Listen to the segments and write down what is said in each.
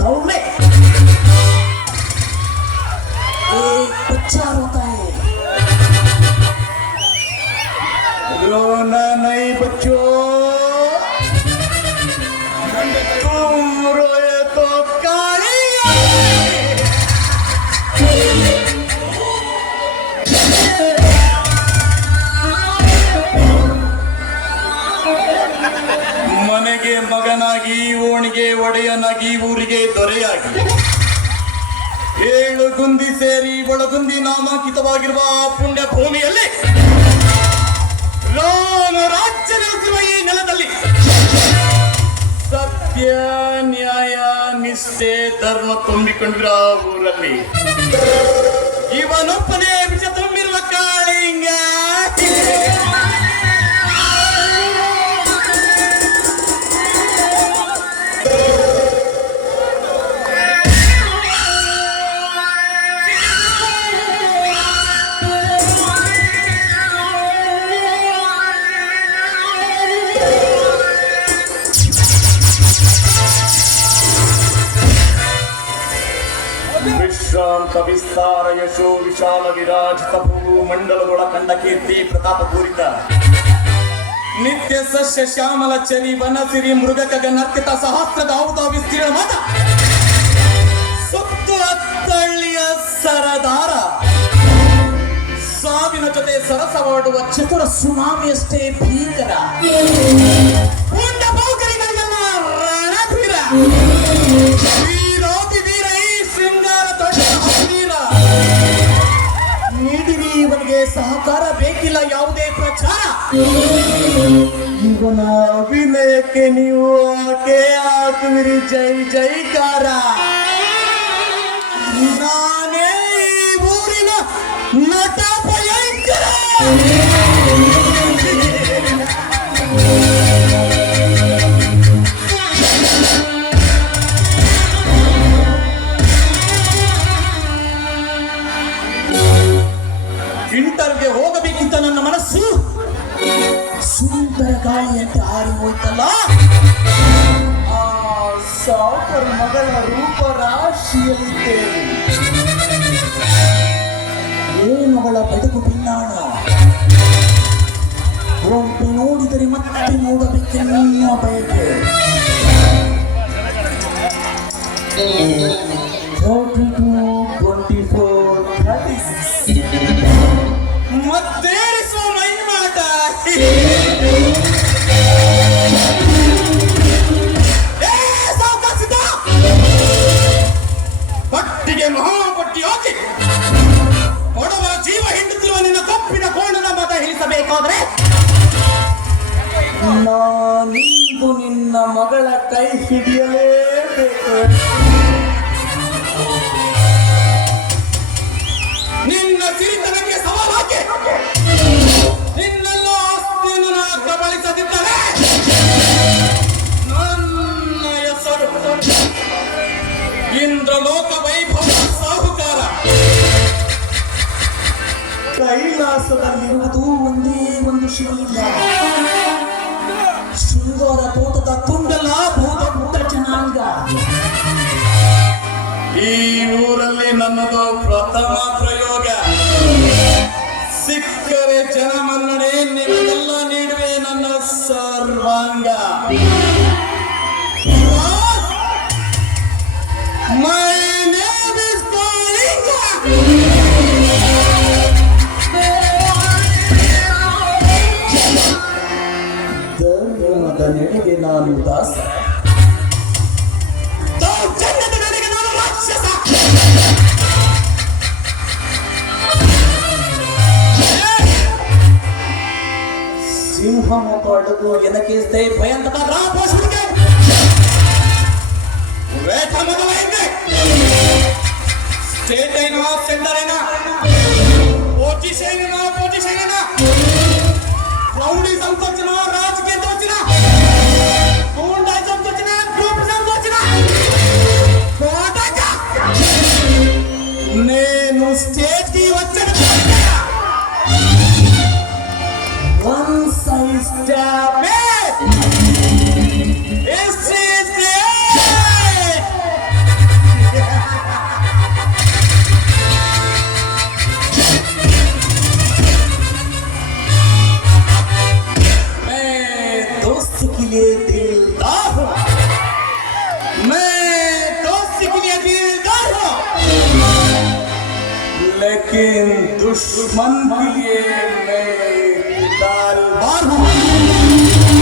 घाव में एक बच्चा रोता है। रोना नहीं बच्चों, तुम रोए तो ಮನೆಗೆ ಮಗನಾಗಿ, ಓಣಿಗೆ ಒಡೆಯನಾಗಿ, ಊರಿಗೆ ದೊರೆಯಾಗಿ, 7 ಗುಂದಿ ಸೇರಿ ಒಳಗುಂದಿ ನಾಮಾಂಕಿತವಾಗಿರುವ ಪುಣ್ಯ ಭೂಮಿಯಲ್ಲಿ ರಾಮ ರಾಜ್ಯ ನೆಲೆಸಿರುವ ಈ ನೆಲದಲ್ಲಿ ಸತ್ಯ, ನ್ಯಾಯ, ನಿಷ್ಠೆ, ಧರ್ಮ ತುಂಬಿಕೊಂಡಿರುವ ಊರಲ್ಲಿ ಇವನೊಬ್ಬನೇ ವಿಷ ತುಂಬಿರುವ ಕಾಳಿಂಗ. ವಿಶ್ರಾಂತ ವಿಸ್ತಾರ ಯಶೋ ವಿಶಾಲ ವಿರಾಜಿತ ಭೂಮಂಡಲದೊಳ ಕಂಡ ಕೀರ್ತಿ ಪ್ರತಾಪ ಪೂರಿತ ನಿತ್ಯ ಸಸ್ಯ ಶ್ಯಾಮಲ ಚರಿ ವನಸಿರಿ ಮೃಗಕ ನರ್ತಿತ ಸಹಸ್ರದ ಔದ ವಿಸ್ತೀರ್ಣವಾದ ಸುತ್ತು ಅತ್ತಳ್ಳಿಯ ಸರದಾರ ಸಾವಿನ ಜೊತೆ ಸರಸವಾಡುವ ಚತುರ ಸುನಾಮಿಯಷ್ಟೇ ಭೀಕರ ಪುಂಡ ಪೌಕರಿಗಳಿಗೆಲ್ಲ ರಣಧೀರ ನೀಡಿರಿ ಇವನಿಗೆ ಸಹಕಾರ ಬೇಕಿಲ್ಲ ಯಾವುದೇ ಪ್ರಚಾರ. ಇವನ ಅಭಿನಯಕ್ಕೆ ನೀವು ಆಕೆ ಹಾಕುವಿರಿ ಜೈ ಜೈಕಾರ. ನಾನೇ ಈ ಊರಿನ ನಟ ಭಯಂಕರ. ಇಂಟರ್ಗೆ ಹೋಗಬೇಕಿದ್ದ ನನ್ನ ಮನಸ್ಸು ಸುಂದರ ಗಾಳಿಯಂತೆ ಹಾರಿ ಹೋಯ್ತಲ್ಲ. ಆ ಸಾಕರ್ ಮಗಳ ರೂಪ ರಾಶಿಯಲ್ಲಿದ್ದೇವೆ. ಏನವಳ ಬದುಕು ಭಿನ್ನಾಣ. ಒಮ್ಮೆ ನೋಡಿದರೆ ಮತ್ತೆ ನೋಡಬೇಕೆನ್ನುವ ಬಯಕೆ. 32, 24, 36 ಮತ್ತೇರಿಸುವ ಮೈ ಮಾಟ. ಪಟ್ಟಿಗೆ ಮಹಾಪಟ್ಟಿ ಹಾಕಿ ಕೊಡವ ಜೀವ ಹಿಂಡುತ್ತಿರುವ ನಿನ್ನ ಕಪ್ಪಿನ ಕೋಣನ ಮತ ಇಳಿಸಬೇಕಾದ್ರೆ ನಾನಿಂದು ನಿನ್ನ ಮಗಳ ಕೈ ಹಿಡಿಯಲೇಬೇಕು. ನಿನ್ನ ಸಿರಿತನಕ್ಕೆ ಸವಾಲಾಗಿ ನಿನ್ನೆಲ್ಲ ಆಸ್ತಿಯನ್ನು ನಾ ಕಬಳಿಸದಿದ್ದರೆ ನನ್ನ ಹೆಸರು ಇಂದ್ರಲೋಕ ವೈಭವ ಸಾಹುಕಾರ. ಕೈಲಾಸದಲ್ಲಿರುವುದು ಒಂದೇ ಒಂದು ಶಿವಲಿಂಗ. ಶೃಂಗಾರ ತೋಟದ ತುಂಡಲ ಭೂತ ಜನಾಂಗ. ಈ ಊರಲ್ಲಿ ನನ್ನದು ಪ್ರಥಮ ಪ್ರಯೋಗ. ಸಿಕ್ಕರೆ ಜನ ಮನ್ನಣೆ, ನಿಮಗೆಲ್ಲ ನೀಡುವೆ ನನ್ನ ಸರ್ವಾಂಗ. My name is ಕಾಳಿಂಗ. ಧರ್ಮದ ನೆಡೆಗೆ ನಾನು ದಾಸ, ದೌರ್ಜನ್ಯದ ನೆಡೆಗೆ ನಾನು ರಾಕ್ಷಸ. ಸಿಂಹ ಮೊತ್ತೊಳಗು ಎನಕ್ಕೆ ಸ್ಥೆ ಭಯಂಕರ ರಾಪೋಷಣಿಗೆ ವೇಠ ಮಗವೈದ್ಯ ಸ್ಟೇಟ್ ಏನೋ ಸೆಂಟರ್ ಏನೋ ಪೊಸಿಷನ್ ಏನೋ ರೌಡಿಸಂ ತೋಚಿನ ರಾಜಕೀಯ ತೋಚಿನ ಗೂಂಡಾಯಿಸಂ ತೋಚಿನ ಗ್ರೂಪಿಸಂ ತೋಚಿನ ಕೋಟಕ నేను స్టేట్ కి వచ్చాను. Once I step in, this is it. लेकिन दुश्मन के लिए मैं तलवार हूँ।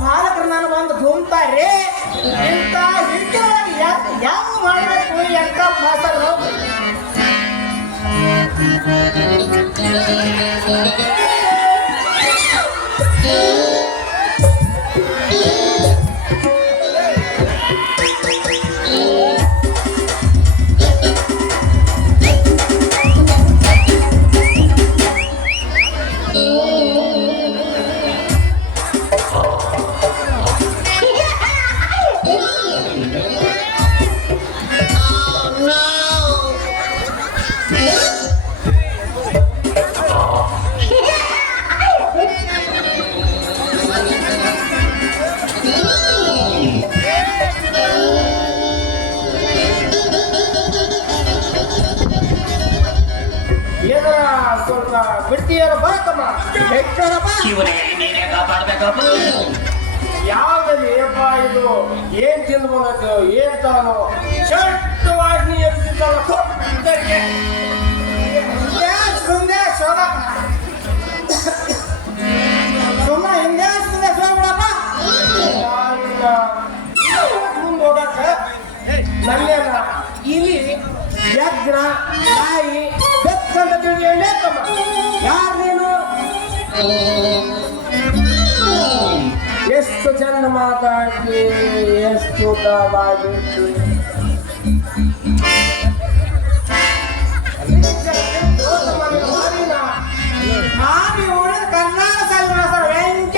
ಪಾಲಕರು ನಾನು ಒಂದು ಗುಂತಾರೆ ಇಂಥ ಹಿಟ್ಟಿನೊಳಗೆ ಯಾವ ಮಾಡಬೇಕು ಎಂತ ಮಾತಾಡೋದು ಸ್ವಲ್ಪ ಬಿಡ್ತೀಯರ ಬರಕಮ್ಮ ಹೆಚ್ಚರಪ್ಪ ಯಾವ್ದಲ್ಲಿ ಅಪ್ಪ ಇದು ಏನ್ ತಿನ್ಬೇಕು ಏನ್ ತಾನು ಶರ್ಟ್ ವಾಸನೆ ಎಬ್ಬಿಸಿದ್ದಲ್ಲ ಸುಮ್ಮನೆ ಸೋದಪ್ಪ ಸುಮ್ಮನೆ ಹಿಂದೆ ಸುಮ್ಮನೆ ಸೋಬಿಡಪ್ಪ ಮುಂದೆ ಹೋಗಕ್ಕ ನಲ್ಲೇನ ಇಲಿ ಯಜ್ಞ ನಾಯಿ ಬೆಕ್ಕಂತ ತಿಳಿಯಲೇಕಮ್ಮ ಯಾರು ನೀನು ಎಷ್ಟು ಚಂದ ಮಾತಾಡ್ತಿ ಎಷ್ಟು ಊಟ ಮಾಡಿರ್ತಿ ಹಾಗೆ ಉಳಿದ ಕರ್ನಾಟಕ ಸಲ್ವಾಸ ವೆಂಕ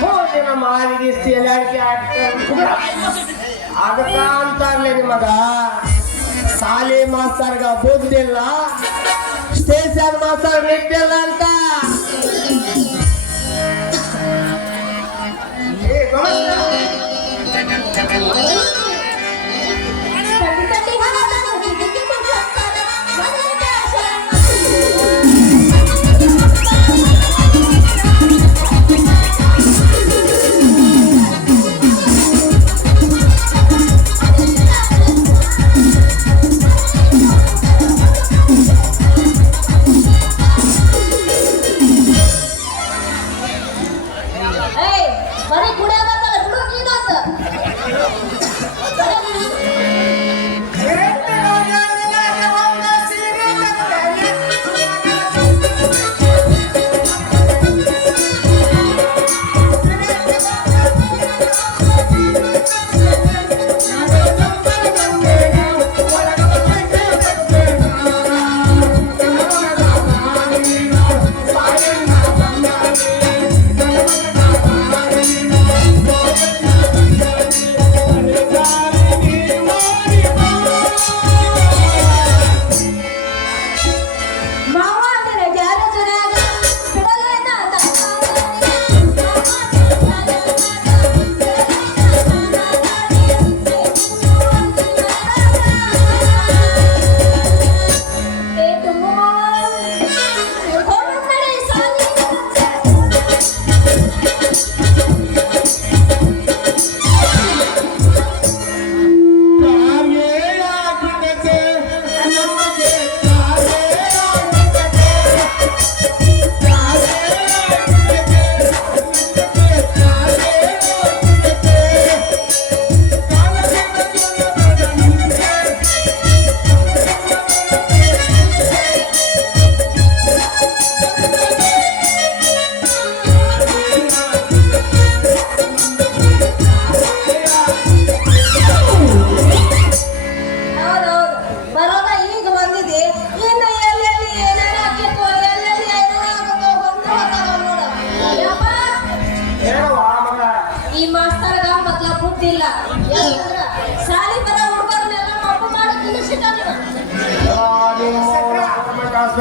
ಹೋದಿನ ಮಾರಿಗಿಸ್ತಿ ಎಲ್ಲ ಅದಕ್ಕ ಅಂತಾರ್ಲೆ ನಿಮಗ ಶಾಲೆ ಮಾಸ್ತರ್ಗ ಬುದ್ಧಿಲ್ಲ ಸ್ಟೇಷನ್ ಮಾಸ್ತರ್ ನಿಟ್ಟಿಲ್ಲ ಅಂತ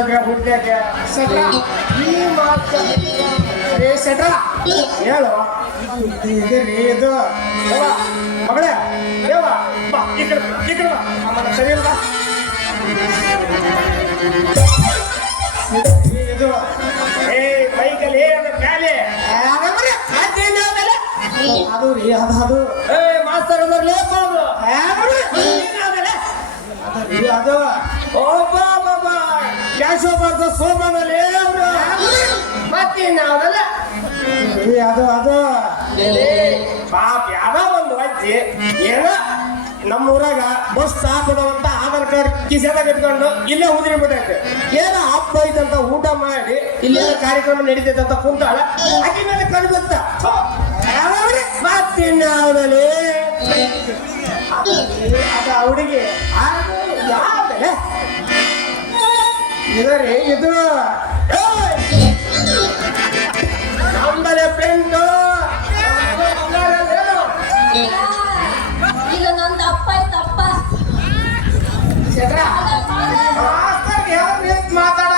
ಆಸ್ಪತ್ರೆ ಹುಡ್ಕ್ಯಾಕೆ ಸೆಟ್ರ ಈ ಮಾತು ಏ ಸೆಟ್ರ ಹೇಳು ಇದ್ರಿ ಇದು ಯವ್ವ, ಮಗಳೇ ದೇವ ಬಾ ಈ ಕಡೆ ಬಾ ಆಮೇಲೆ ಸರಿ ಇಲ್ಲ ಇದು ಏ ಬೈಕಲ್ಲಿ ಅದು ಮ್ಯಾಲೆ ಅದು ರೀ ಅದು ಏ ಮಾಸ್ತರ್ ಬರ್ಲಿ ಅದು ಒಬ್ಬ ಕ್ಯಾಶ್ ಬರ್ದು ಸೋಮನಲ್ಲಿ ಅವರು ಮತ್ತಿನ್ನಲ್ಲ ಅದು ಪಾಪ ಯಾವ್ದೋ ಒಂದು ಅಜ್ಜಿ ಏನೋ ನಮ್ಮೂರಾಗ ಬಸ್ ಹಾಕೋದಂತ ಆಧಾರ್ ಕಾರ್ಡ್ ಕಿಸೆದಾಗ ಇಟ್ಕೊಂಡು ಇಲ್ಲೇ ಉದಿರಿ ಬಿಟ್ಟೈತೆ ಏನೋ ಹಬ್ಬ ಐತಂತ ಊಟ ಮಾಡಿ ಇಲ್ಲೇನೋ ಕಾರ್ಯಕ್ರಮ ನಡೀತೈತೆ ಅಂತ ಕುಂತಾಳ ಆಕೆ ಮೇಲೆ ಕಣ್ಣು ಬಂತ ಮತ್ತಿನ್ಯಾವ್ದಲ್ಲಿ ಅದು ಹುಡುಗಿ ಯಾವ್ದಲ್ಲ ಇದರಿ ಇದು ನಮ್ಮಲೆ ಫ್ರೆಂಡು ಇಲ್ಲ ನಂದು ಅಪ್ಪ ಐತಪ್ಪ ಮಾತಾಡ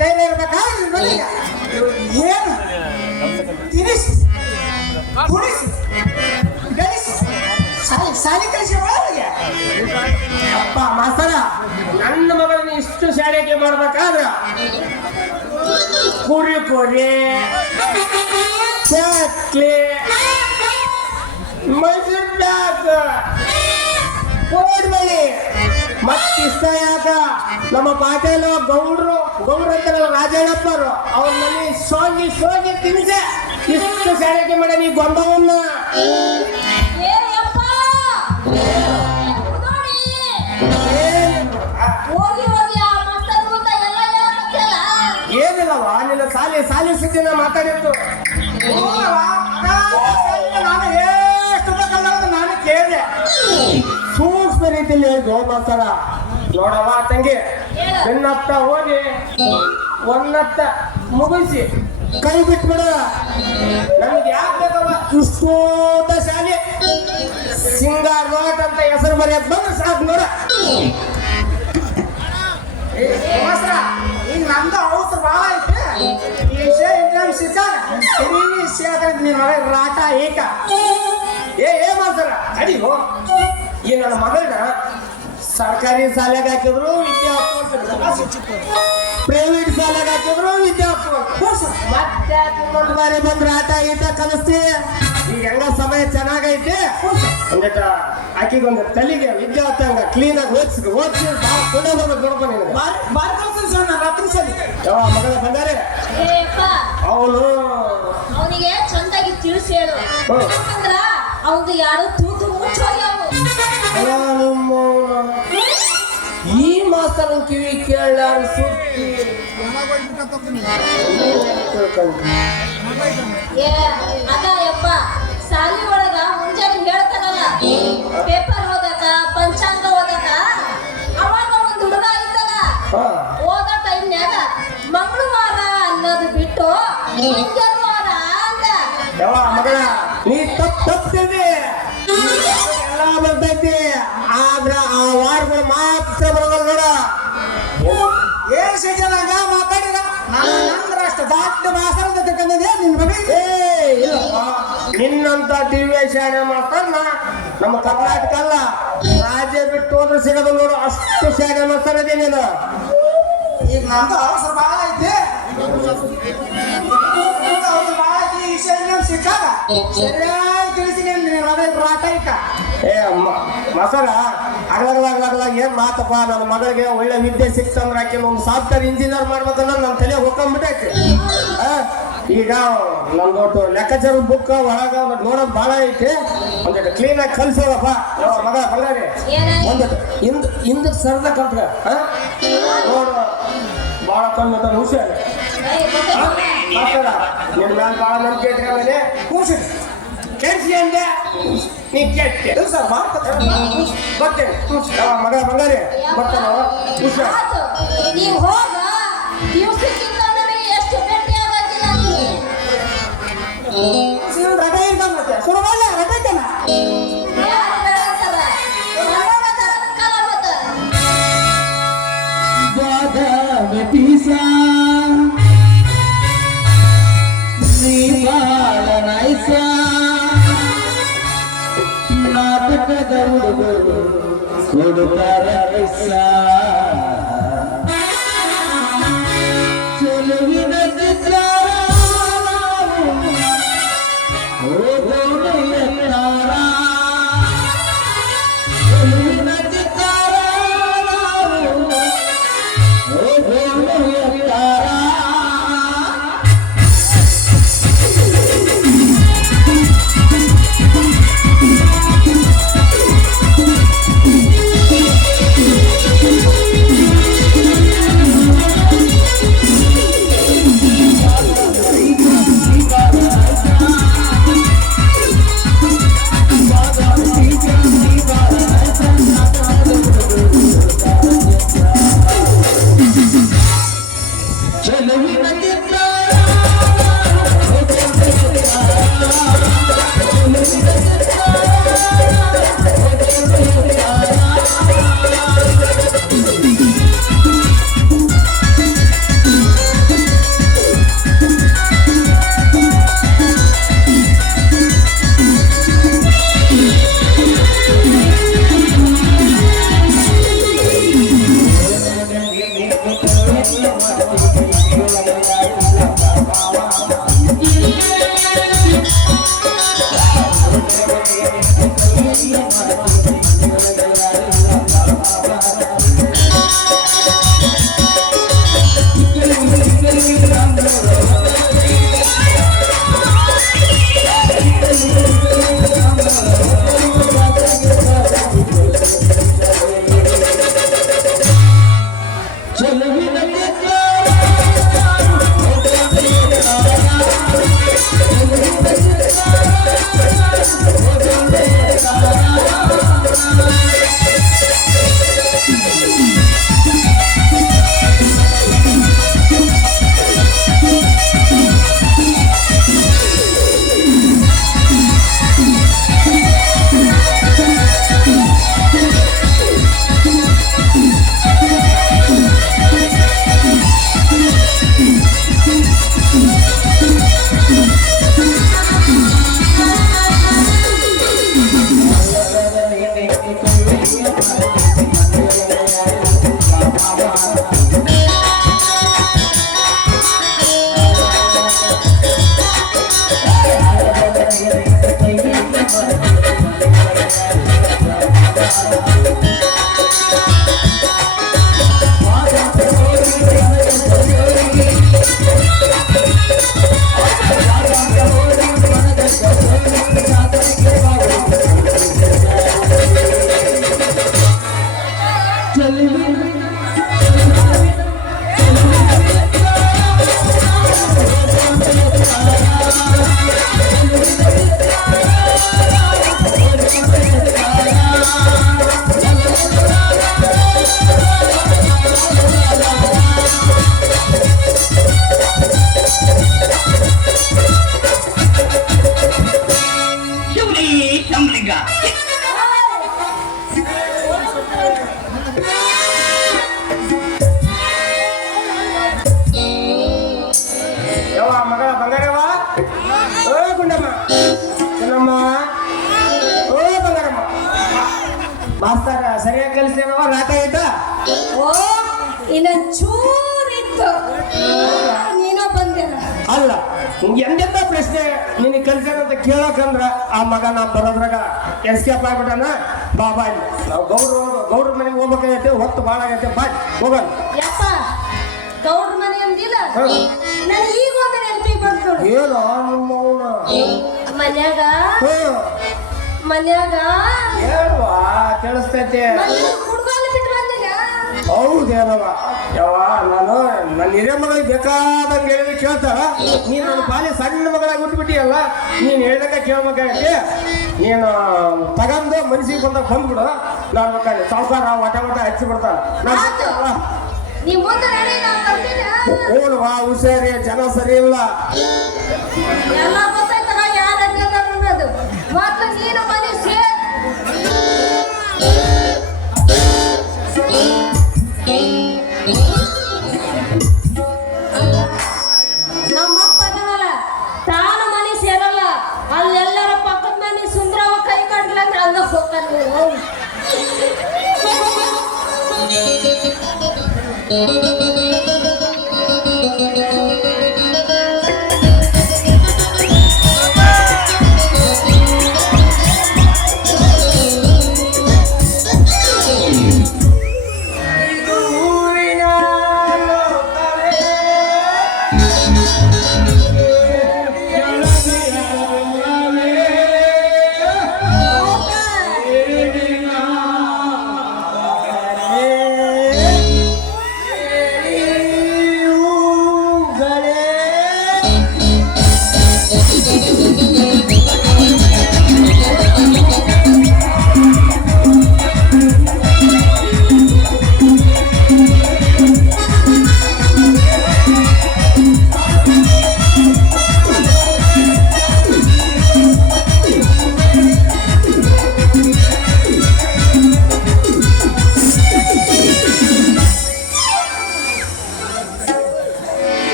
ಧೈರ್ಯ ಇರ್ಬೇಕಾ ಏನು ತಿನಿಸ್ ಕುಣಿಸ್ ಗಣಿಸ್ ಶಾಲೆ ಕಲಿಸಿ ಒಳಗೆ ಅಪ್ಪ ಮಾಸ್ತರ ನನ್ನ ಮಗಳನ್ನ ಇಷ್ಟು ಶಾಲೆಗೆ ಮಾಡ್ಬೇಕಾದ್ರ ಕುರಿ ಚಕ್ಲಿ ಮೈಸೂರು ಬ್ಯಾಗ್ ಕೋಡ್ಬಳಿ ಮತ್ತಿಷ್ಟ ಯಾಕ ನಮ್ಮ ಪಾಟೇಲು ಗೌಡ್ರು ಅಂತಾರಲ್ಲ ರಾಜಣ್ಣಪ್ಪರು ಅವ್ರ ಮನೆ ಸೋಗಿ ತಿನ್ಸೆ ಇಷ್ಟು ಶಾಲೆಗೆ ಮಾಡ ನೀ ಗೊಂಬವನ್ನ ಏನಿಲ್ಲವ ನಿನ್ನ ಸಾಲಿ ಸುದ್ದಿನ ಮಾತಾಡಿತ್ತು ನಾನು ಎಷ್ಟು ಬೇಕಲ್ಲ ನಾನು ಕೇಳಿದೆ ಸೂಕ್ಷ್ಮ ರೀತಿಯಲ್ಲಿ ಹೇಳಿದ್ವು ಮಾಸ್ತರ ನೋಡವ ತಂಗಿ ಬೆನ್ನತ್ತ ಹೋಗಿ ಒಂದತ್ತ ಮುಗಿಸಿ ಕೈ ಬಿಟ್ಬಿಡ ನಮ್ಗೆ ಯಾಕೆ ಬೇಕವ ಇಷ್ಟೋದ ಶಾಲೆ ಸಿಂಗಾರ್ ನೋಟ್ ಅಂತ ಹೆಸರು ಬರೆಯಕ್ ಬಂದ್ರೆ ಸಾಕು ನೋಡ ಈಗ ನಮ್ದು ಅವಸರ ಭಾಳ ಐತೆ ಈ ವಿಷಯ ಸಿಕ್ಕಾಗ ಈ ವಿಷಯ ನಿನ್ನ ಮಗ ರಾಟ ಏಕ ಏ ಮಾಸ್ತರ ಅಡಿಗೋ ಈ ನನ್ನ ಮಗಳನ್ನ ಸರ್ಕಾರಿ ಶಾಲೆಗೆ ಹಾಕಿದ್ರು ವಿದ್ಯಾ ಪ್ರೈವೇಟ್ ಶಾಲೆಗೆ ಹಾಕಿದ್ರು ವಿದ್ಯಾ ಮತ್ತೆ ಇನ್ನೊಂದು ಬಾರಿ ಬಂದ್ರೆ ಆಟ ಈಟ ಕಲಿಸ್ತಿ ಈಗ ಹೆಂಗ ಸಮಯ ಚೆನ್ನಾಗೈತಿ ಒಂದಿಟ ಆಕಿಗೊಂದು ತಲೆಗೆ ವಿದ್ಯಾರ್ಥಂಗ ಕ್ಲೀನ್ ಆಗಿ ಓದಿಸಿ ಕೊನೆ ಬರ್ಬೇಕು ನೋಡಪ್ಪ ನಿನಗೆ ರಾತ್ರಿ ಶಾಲೆ ಯಾವ ಮಗಳ ಬಂದಾರೆ ಅವನು ಅವನಿಗೆ ಚಂದಾಗಿ ತಿಳಿಸಿ ಹೇಳು ಯಾಕಂದ್ರ ಅವನು ಯಾರು ತೂತು ಮುಚ್ಚೋಗ್ಯಾವು ಈ ಮಾಸ್ತರನ್ ಕಿವಿ ಕೇಳಾರ ಸುದ್ದಿ ಅದ ಯಪ್ಪ ಸಾಲಿ ಒಳಗ ಮುಂಜಾನೆ ಹೇಳ್ತಾರಲ್ಲ ಪೇಪರ್ ಓದಕ ಪಂಚಾಂಗ ಓದಕ ಅವಾಗ ಒಂದು ಹುಡುಗ ಇದ್ದಲ್ಲ ಓದೋ ಟೈಮ್ನ್ಯಾಗ ಮಂಗಳವಾರ ಅನ್ನೋದು ಬಿಟ್ಟು ಮಂಗಳವಾರ ಅಂದ ಯಾವ ಮಗಳ ನೀ ತಪ್ಪಿದೆ ಎಲ್ಲ ಬರ್ತೈತಿ ಆದ್ರ ಆ ವಾರಗಳು ಮಾತ್ರ ಬರೋದಲ್ಲ ನೋಡ ಏನ್ ಸಿಜನಾಗ ಮಾತಾಡಿದ ನಂದ್ರ ಅಷ್ಟು ದೊಡ್ಡ ಮಾಸ್ತರ್ ತಗೊಂಡಿದ್ಯಾ ನಿನ್ ಮಗಳಿಗೆ ಇಲ್ಲಪ್ಪ ನಿನ್ನಂತ ಟಿವಿ ಶಾಲೆ ಮಾಸ್ತರ್ನ ನಮ್ಮ ಕರ್ನಾಟಕ ಅಲ್ಲ ರಾಜ್ಯ ಬಿಟ್ಟು ಹೋದ್ರೆ ಸಿಗೋದು ನೋಡು ಅಷ್ಟು ಶಾಲೆ ಮಾಸ್ತರ್ ಇದೆ ನೀನು ಈಗ ನಂದು ಅವಸರ ಭಾಳ ಐತಿ ಈ ವಿಷಯ ಸಿಕ್ಕಾಗ ಸರಿಯಾಗಿ ತಿಳಿಸಿ ರಾಟ ಇಟ್ಟ ಮಸರ ಅಗ್ಲಾಗ ಏನ್ ಮಾತಪ್ಪ ನನ್ನ ಮಗಳಿಗೆ ಒಳ್ಳೆ ವಿದ್ಯೆ ಸಿಕ್ತಂದ್ರೆ ಆಕೆ ಒಂದು ಸಾಫ್ಟ್ವೇರ್ ಇಂಜಿನಿಯರ್ ಮಾಡ್ಬೇಕಂದ್ರೆ ನನ್ನ ತಲೆ ಹೋಗ್ಕೊಂಡ್ಬಿಟ್ಟೈತಿ ಈಗ ನಮ್ದು ಲೆಕ್ಕಾಚಾರ ಬುಕ್ ಒಳಗ ನೋಡೋದು ಭಾಳ ಐತಿ ಒಂದಿಟ್ಟು ಕ್ಲೀನ್ ಆಗಿ ಕಲ್ಸೋದಪ್ಪ ಮಗ ಬಂಗಾರಿ ಒಂದಿಟ್ಟು ಹಿಂದಕ್ಕೆ ಸರ್ದ ಕಲ್ತ ನೋಡು ಭಾಳ ಕಮ್ಮಿ ಹುಷಾರ ನಿನ್ನ ಮ್ಯಾಲ ಭಾಳ ನಂಬಿಕೆ ಇಟ್ಕೊಂಡೇ ಕೂಸಿ ಕೆಡ್ಸಿ ಅಂದೆ ನೀ ಕೆಟ್ಟೆ ಸರ್ ಬರ್ತೇನೆ ಮಗ ಬಂಗಾರಿ ಬರ್ತಾನ ಹುಷಾರ ನೀವು ಹೋಗ ದಿವಸಕ್ಕಿಂತ ನನಗೆ ಎಷ್ಟು ಭೇಟಿ ಆಗತ್ತಿಲ್ಲ ರಟ ಇರ್ತ ಮತ್ತೆ ಶುರು ಮಾಡಲ ರಟ ಇದ್ದಾನ ಯಾರು ಬೆಳೆಸ್ತಾರ ಕಾಲ ಮತ್ತ ಪೀಸ ನೀ ಬಾಳ ನೈಸ ನಾಟಕದ ಹುಡುಗರು ಕೊಡುತ್ತಾರೆ ಪೈಸ ಚೆಲುವಿನ ಚಿತ್ರ ಮಾಸ್ತರ ಸರಿಯಾಗಿ ಕಲಿಸ್ತೇವ ರಾಟ ಆಯ್ತಾ? ಓ ಇನ್ನೊಂದ್ ಚೂರಿತ್ತು ನೀನೋ ಬಂದೇನ ಅಲ್ಲ ಎಂತೆಂತ ಪ್ರಶ್ನೆ ನಿನಗೆ ಕಲ್ಸೇನಂತ ಕೇಳಕಂದ್ರ ಆ ಮಗ ನಾ ಬರೋದ್ರಾಗ ಎಸ್ಕೇಪ್ ಆಗ್ಬಿಟ್ಟಾನ. ಬಾಬಾ ನಾವು ಗೌಡ್ರ ಮನೆಗೆ ಹೋಗ್ಬೇಕಾಗೈತೆ, ಹೊತ್ತು ಭಾಳ ಆಗೈತೆ, ಬಾ ಹೋಗೋಣ. ಯಪ್ಪ ಗೌಡ್ರ ಮನೆ ಅಂದಿಲ್ಲ, ನಾನು ಈಗ ಹೋದ ನೆನಪಿಗೆ ಬಂತು ನೋಡಿ. ಏನೋ ನಿಮ್ಮ ಮನ್ಯಾಗ ಹೇಳುವ ಕೇಳಿಸ್ತೈತೆ. ಹುಡುಗಾಲ ಬಿಟ್ಟು ಬಂದಿನ. ಹೌದೇನವ ಯಾವ ನಾನು ನನ್ನ ಹಿರಿಯ ಮಗಳಿಗೆ ಬೇಕಾದಂಗೆ ಹೇಳಿದ್ರೆ ಕೇಳ್ತಾಳ. ನೀನು ನನ್ನ ಬಾಲಿ ಸಣ್ಣ ಮಗಳಾಗಿ ಬಿಟ್ಬಿಟ್ಟಿಯಲ್ಲ, ನೀನು ಹೇಳಿದಾಗ ಕೇಳ್ಬೇಕಾಗೈತಿ. ನೀನು ತಗೊಂಡು ಮನಸ್ಸಿಗೆ ಬಂದಾಗ ಬಂದ್ಬಿಡು. ನಾನು ಬೇಕಾದ್ರೆ ಸಾವುಕಾರ ವಟ ಹಚ್ಚಿ ಬಿಡ್ತಾನೆ. ಓಲ್ವಾ ಹುಷಾರಿ, ಜನ ಸರಿ ಇಲ್ಲ. ಎಲ್ಲ ಗೊತ್ತಾಯ್ತಲ್ಲ ಯಾರು ಅನ್ನೋದು. ಮತ್ತೆ ನೀನು ಮನೆ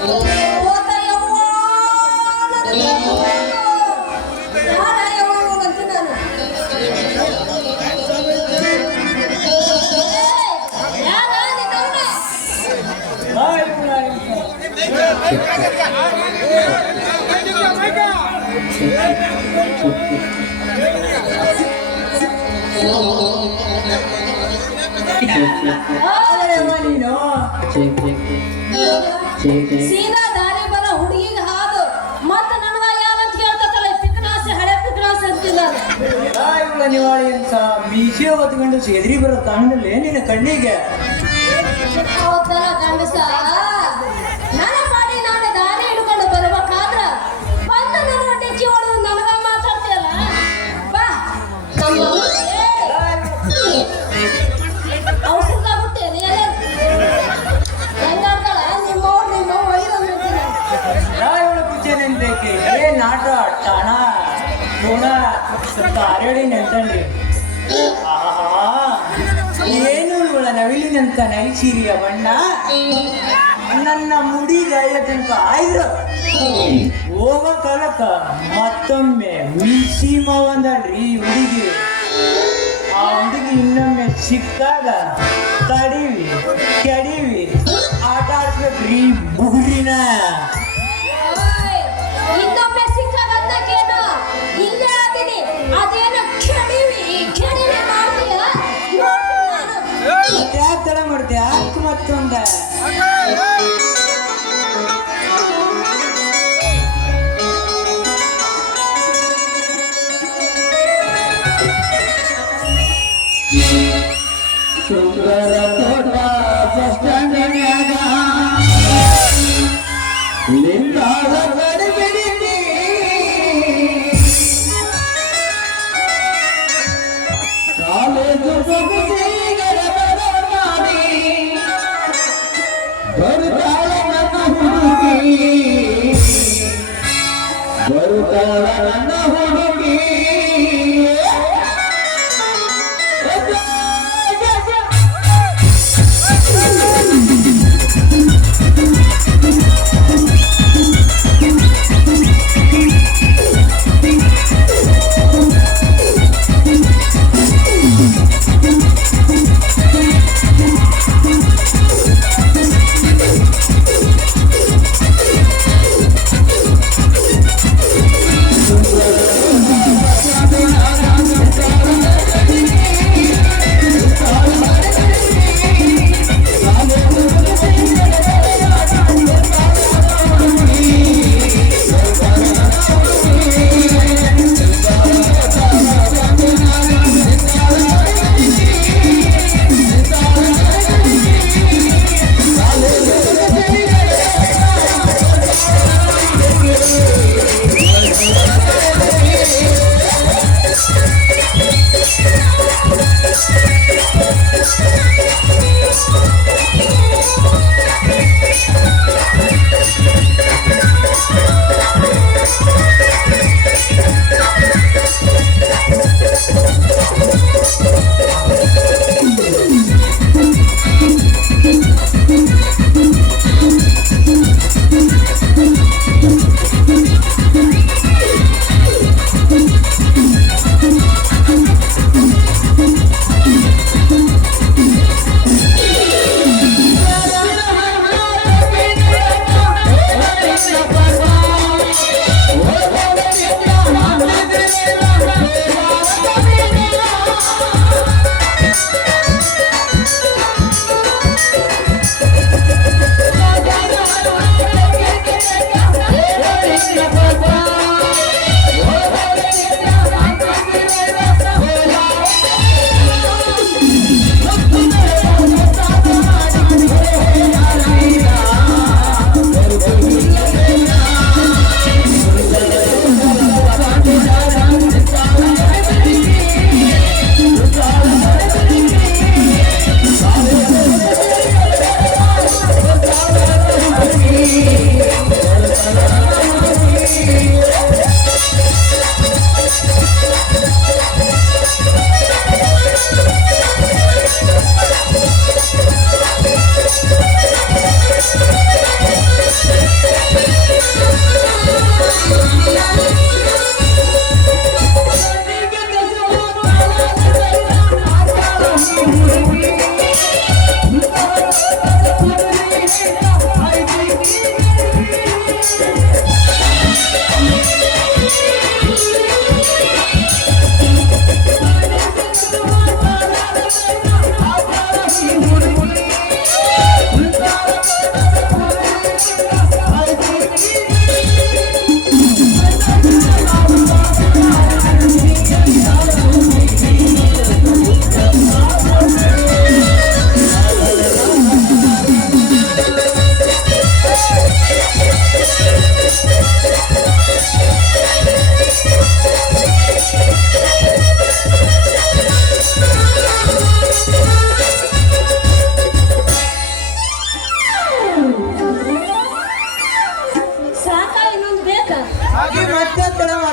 ಹೋತ ಯವ್ವ, ಯಾರ ಯವ್ವ ಅಂತ ನಾನು. ಯಾರ ನಿನ್ನವ್ನ? ಸೀದಾ ದಾರಿ ಬರ ಹುಡುಗಿಗೆ ಹಾದು ಮತ್ತ ನನಗ ಯಾರಂತ ಕೇಳ್ತಲ್ಲ ಪಿಕ್ನಾಸೆ ಹಳೆ ಪಿಕ್ನಾಸೆ ಅಂತಿಲ್ಲ ನಿವಾಳಿ ಅಂತ ಮೀಸೆ ಹೊತ್ಕೊಂಡು ಸೇದ್ರಿ ಬರೋ ಕಾಣದಲ್ಲಿ ನಿನ್ನ ಕಣ್ಣಿಗೆ ಅವತ್ತರ ಗಂಡಸ ನನ್ನ ಪಾಡಿ ನಾನು ದಾರಿ ಹಿಡ್ಕೊಂಡು ಬರ್ಬೇಕಾದ್ರ ಬಂದ ನನ್ನ ಡಿಕ್ಕಿ ಹೊಡೆದು ನನಗ ಮಾತಾಡ್ತೀಯಲ್ಲ ಬಾ ಔಷಧಾಗುತ್ತೇನೆ ಹೆಂಗಾಡ್ತಾಳ ನಿಮ್ಮ ಒಯ್ದಂದಿರ್ತೀನಿ ರಾಯವಳ ಪೂಜೆನೆಂದೇಕೆ ಏನ್ ಆಟ ಟಾಣ ಕೋಣ ಕಾರಡಿ ನೆಂತಣ್ರಿ ಏನು ಇವಳ ನವಿಲಿನಂತ ನೈಸೀರಿಯ ಬಣ್ಣ ನನ್ನ ಮುಡಿಗಾಯ ತನಕ ಆಯ್ರು ಹೋಗ ಕಾಲಕ್ಕ ಮತ್ತೊಮ್ಮೆ ಮೀಸೀಮ ಒಂದಳ್ರಿ ಹುಡುಗಿ ಆ ಹುಡುಗಿ ಇನ್ನೊಮ್ಮೆ ಸಿಕ್ಕಾಗ ತಡಿವಿ ಕೆಡಿವಿ ಆಟ ಆಡ್ಸ್ಬೇಕ್ರಿ ಬುಗುರಿನ ಇನ್ನೊಮ್ಮೆ ಸಿಕ್ಕಾಗಂತಕ್ಕೇನು ಇಲ್ಲೇ ಅದೀನಿ ಅದೇನು ಕೆಡಿವಿ ಮಾಡ್ತೀಯ ಯಾಕೆ ತಡ ಮಾಡ್ತೀಯ ಯಾಕೆ ಮತ್ತೊಂದ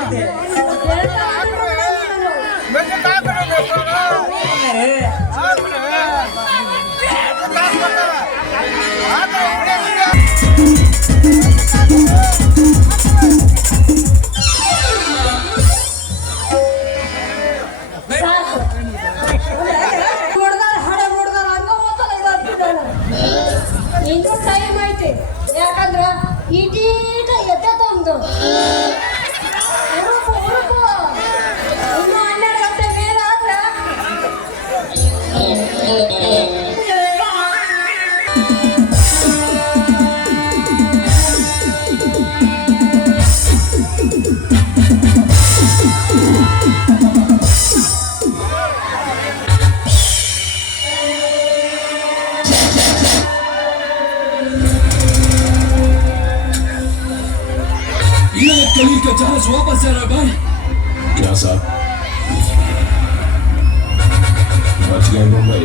ಮಾಡ್ತಿ ಇನ್ನೂ ಟೈಮ್ ಐತಿ ಯಾಕಂದ್ರ ಈಟೀಟ ಎತ್ತೆ ತಂದು ಹುರುಪು ಇನ್ನು 12 ಗಂಟೆ ಮೇಲೆ ಆದ್ರ कलील का जहाज वापस जा रहा भाई। क्या साहब बच गए मुंबई।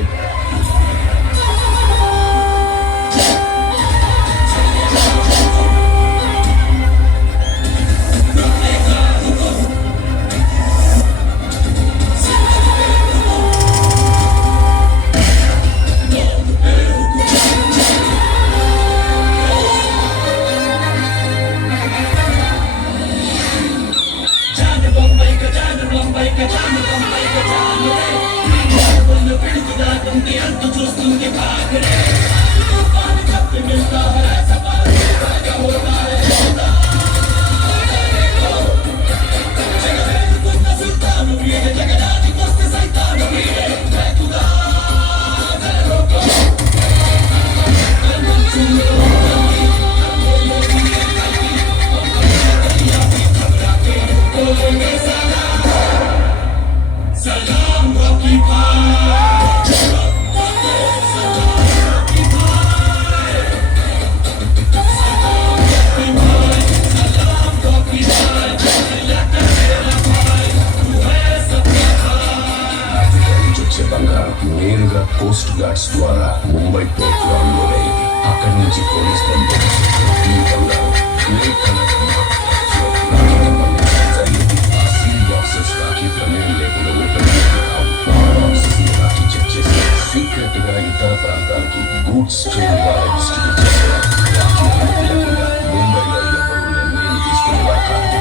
నేరుగా కోస్ట్ గార్డ్స్ ద్వారా ముంబై పోర్ట్ లో అన్లోడ్ అయింది. అక్కడి నుంచి పోలీస్ బందోబస్తు సీల్ బాక్సెస్ రాకి ప్రమేయం లేకుండా రాకి చెక్ చేసి సీక్రెట్ గా ఇతర ప్రాంతాలకి గూడ్స్ ట్రైన్ ద్వారా డిస్ట్రిబ్యూట్ చేశారు. రాకి అనుమతి లేకుండా ముంబైలో ఎవరు నిర్ణయం తీసుకునేవారు కాదు.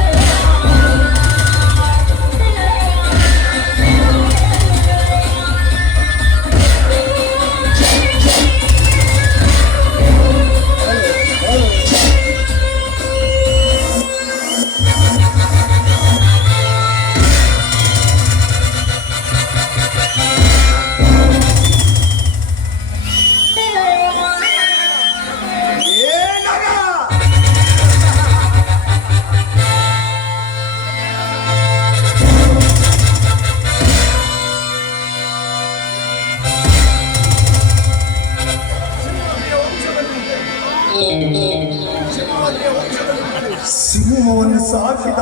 ಸಿಂಹವನ್ನು ಸಾಕಿದ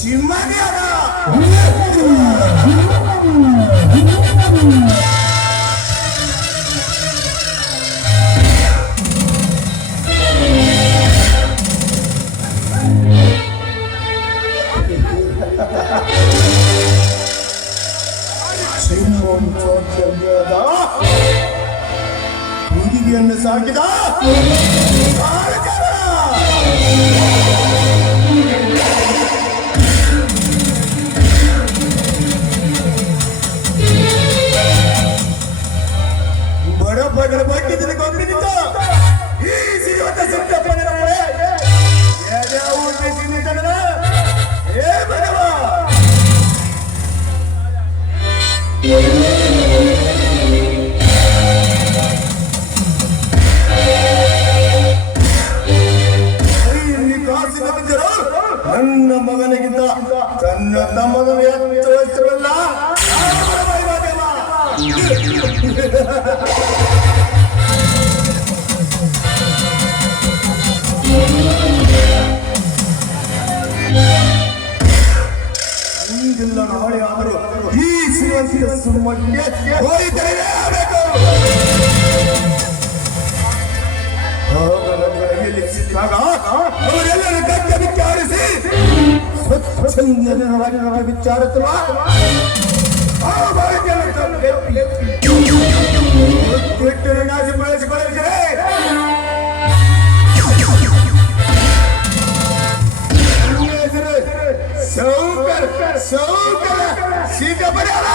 ಸಿಂಹನೇ ಅದ. ಸಿಂಹವನ್ನು ಹುಡುಗಿಯನ್ನು ಸಾಕಿದ ಬಡ ಬಗ್ಗಿದ್ದ ಗೊಂಬಿನಿತ ಈ ಸಿರಿವತ್ತ ಸಿದ್ದಪ್ಪನ ಏ ಬಡವ ನನ್ನ ಮಗನಿಗಿಂತ ತನ್ನ ತಮ್ಮಗನು ಹೆಚ್ಚುವಲ್ಲ. ಇಂದಿಲ್ಲ ನಾಳೆ ಆದರೂ ಈ ಶ್ರೀಮಂತಿಯ ಸುಮ್ಮಕ್ಕೆ ಹೋಯಿತರೇ ಆಗಬೇಕು. ಸಿಕ್ಕಾಗ ಅವರೆಲ್ಲರೂ ಗಟ್ಟಿ ಬಿಕ್ಕಿ ಆಡಿಸಿ ಚಂದನವಾಗಿರುವ ವಿಚಾರತ್ವ ಬಳಸಿಕೊಳ್ಳಿದರೆ ಸೌಕರ ಸಿದ್ಧಪಡ್ಯಾರ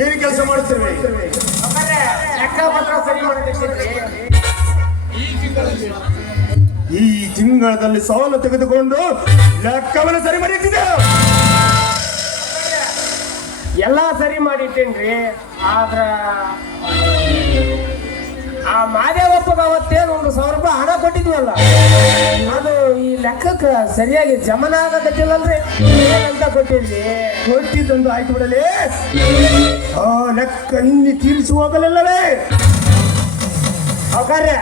ಏನು ಕೆಲಸ ಮಾಡುತ್ತಿರುವೆ? ಈ ತಿಂಗಳಲ್ಲಿ ಸಾಲ ತೆಗೆದುಕೊಂಡು ಲೆಕ್ಕವನ್ನು ಸರಿ ಮಾಡಿಟ್ಟಿದ್ದೆ. ಎಲ್ಲಾ ಸರಿ ಮಾಡಿಟ್ಟೇನ್ರಿ. ಆದ್ರ ಆ ಮಾದೇವಪ್ಪಗ ಅವತ್ತೇನು 1,000 ರೂಪಾಯಿ ಹಣ ಕೊಟ್ಟಿದ್ವಲ್ಲ, ಅದು ಈ ಲೆಕ್ಕಕ್ಕೆ ಸರಿಯಾಗಿ ಜಮನ ಆಗಕತ್ತಿಲ್ಲಲ್ರಿ. ಏನಂತ ಕೊಟ್ಟಿದ್ವಿ? ಕೊಟ್ಟಿದ್ದೊಂದು ಆಯ್ತು ಬಿಡಲೇ, ಆ ಲೆಕ್ಕ ಇನ್ನಿ ತೀರಿಸಿ ಹೋಗಲಿಲ್ಲವೇ? ಅವಕಾರ್ಯ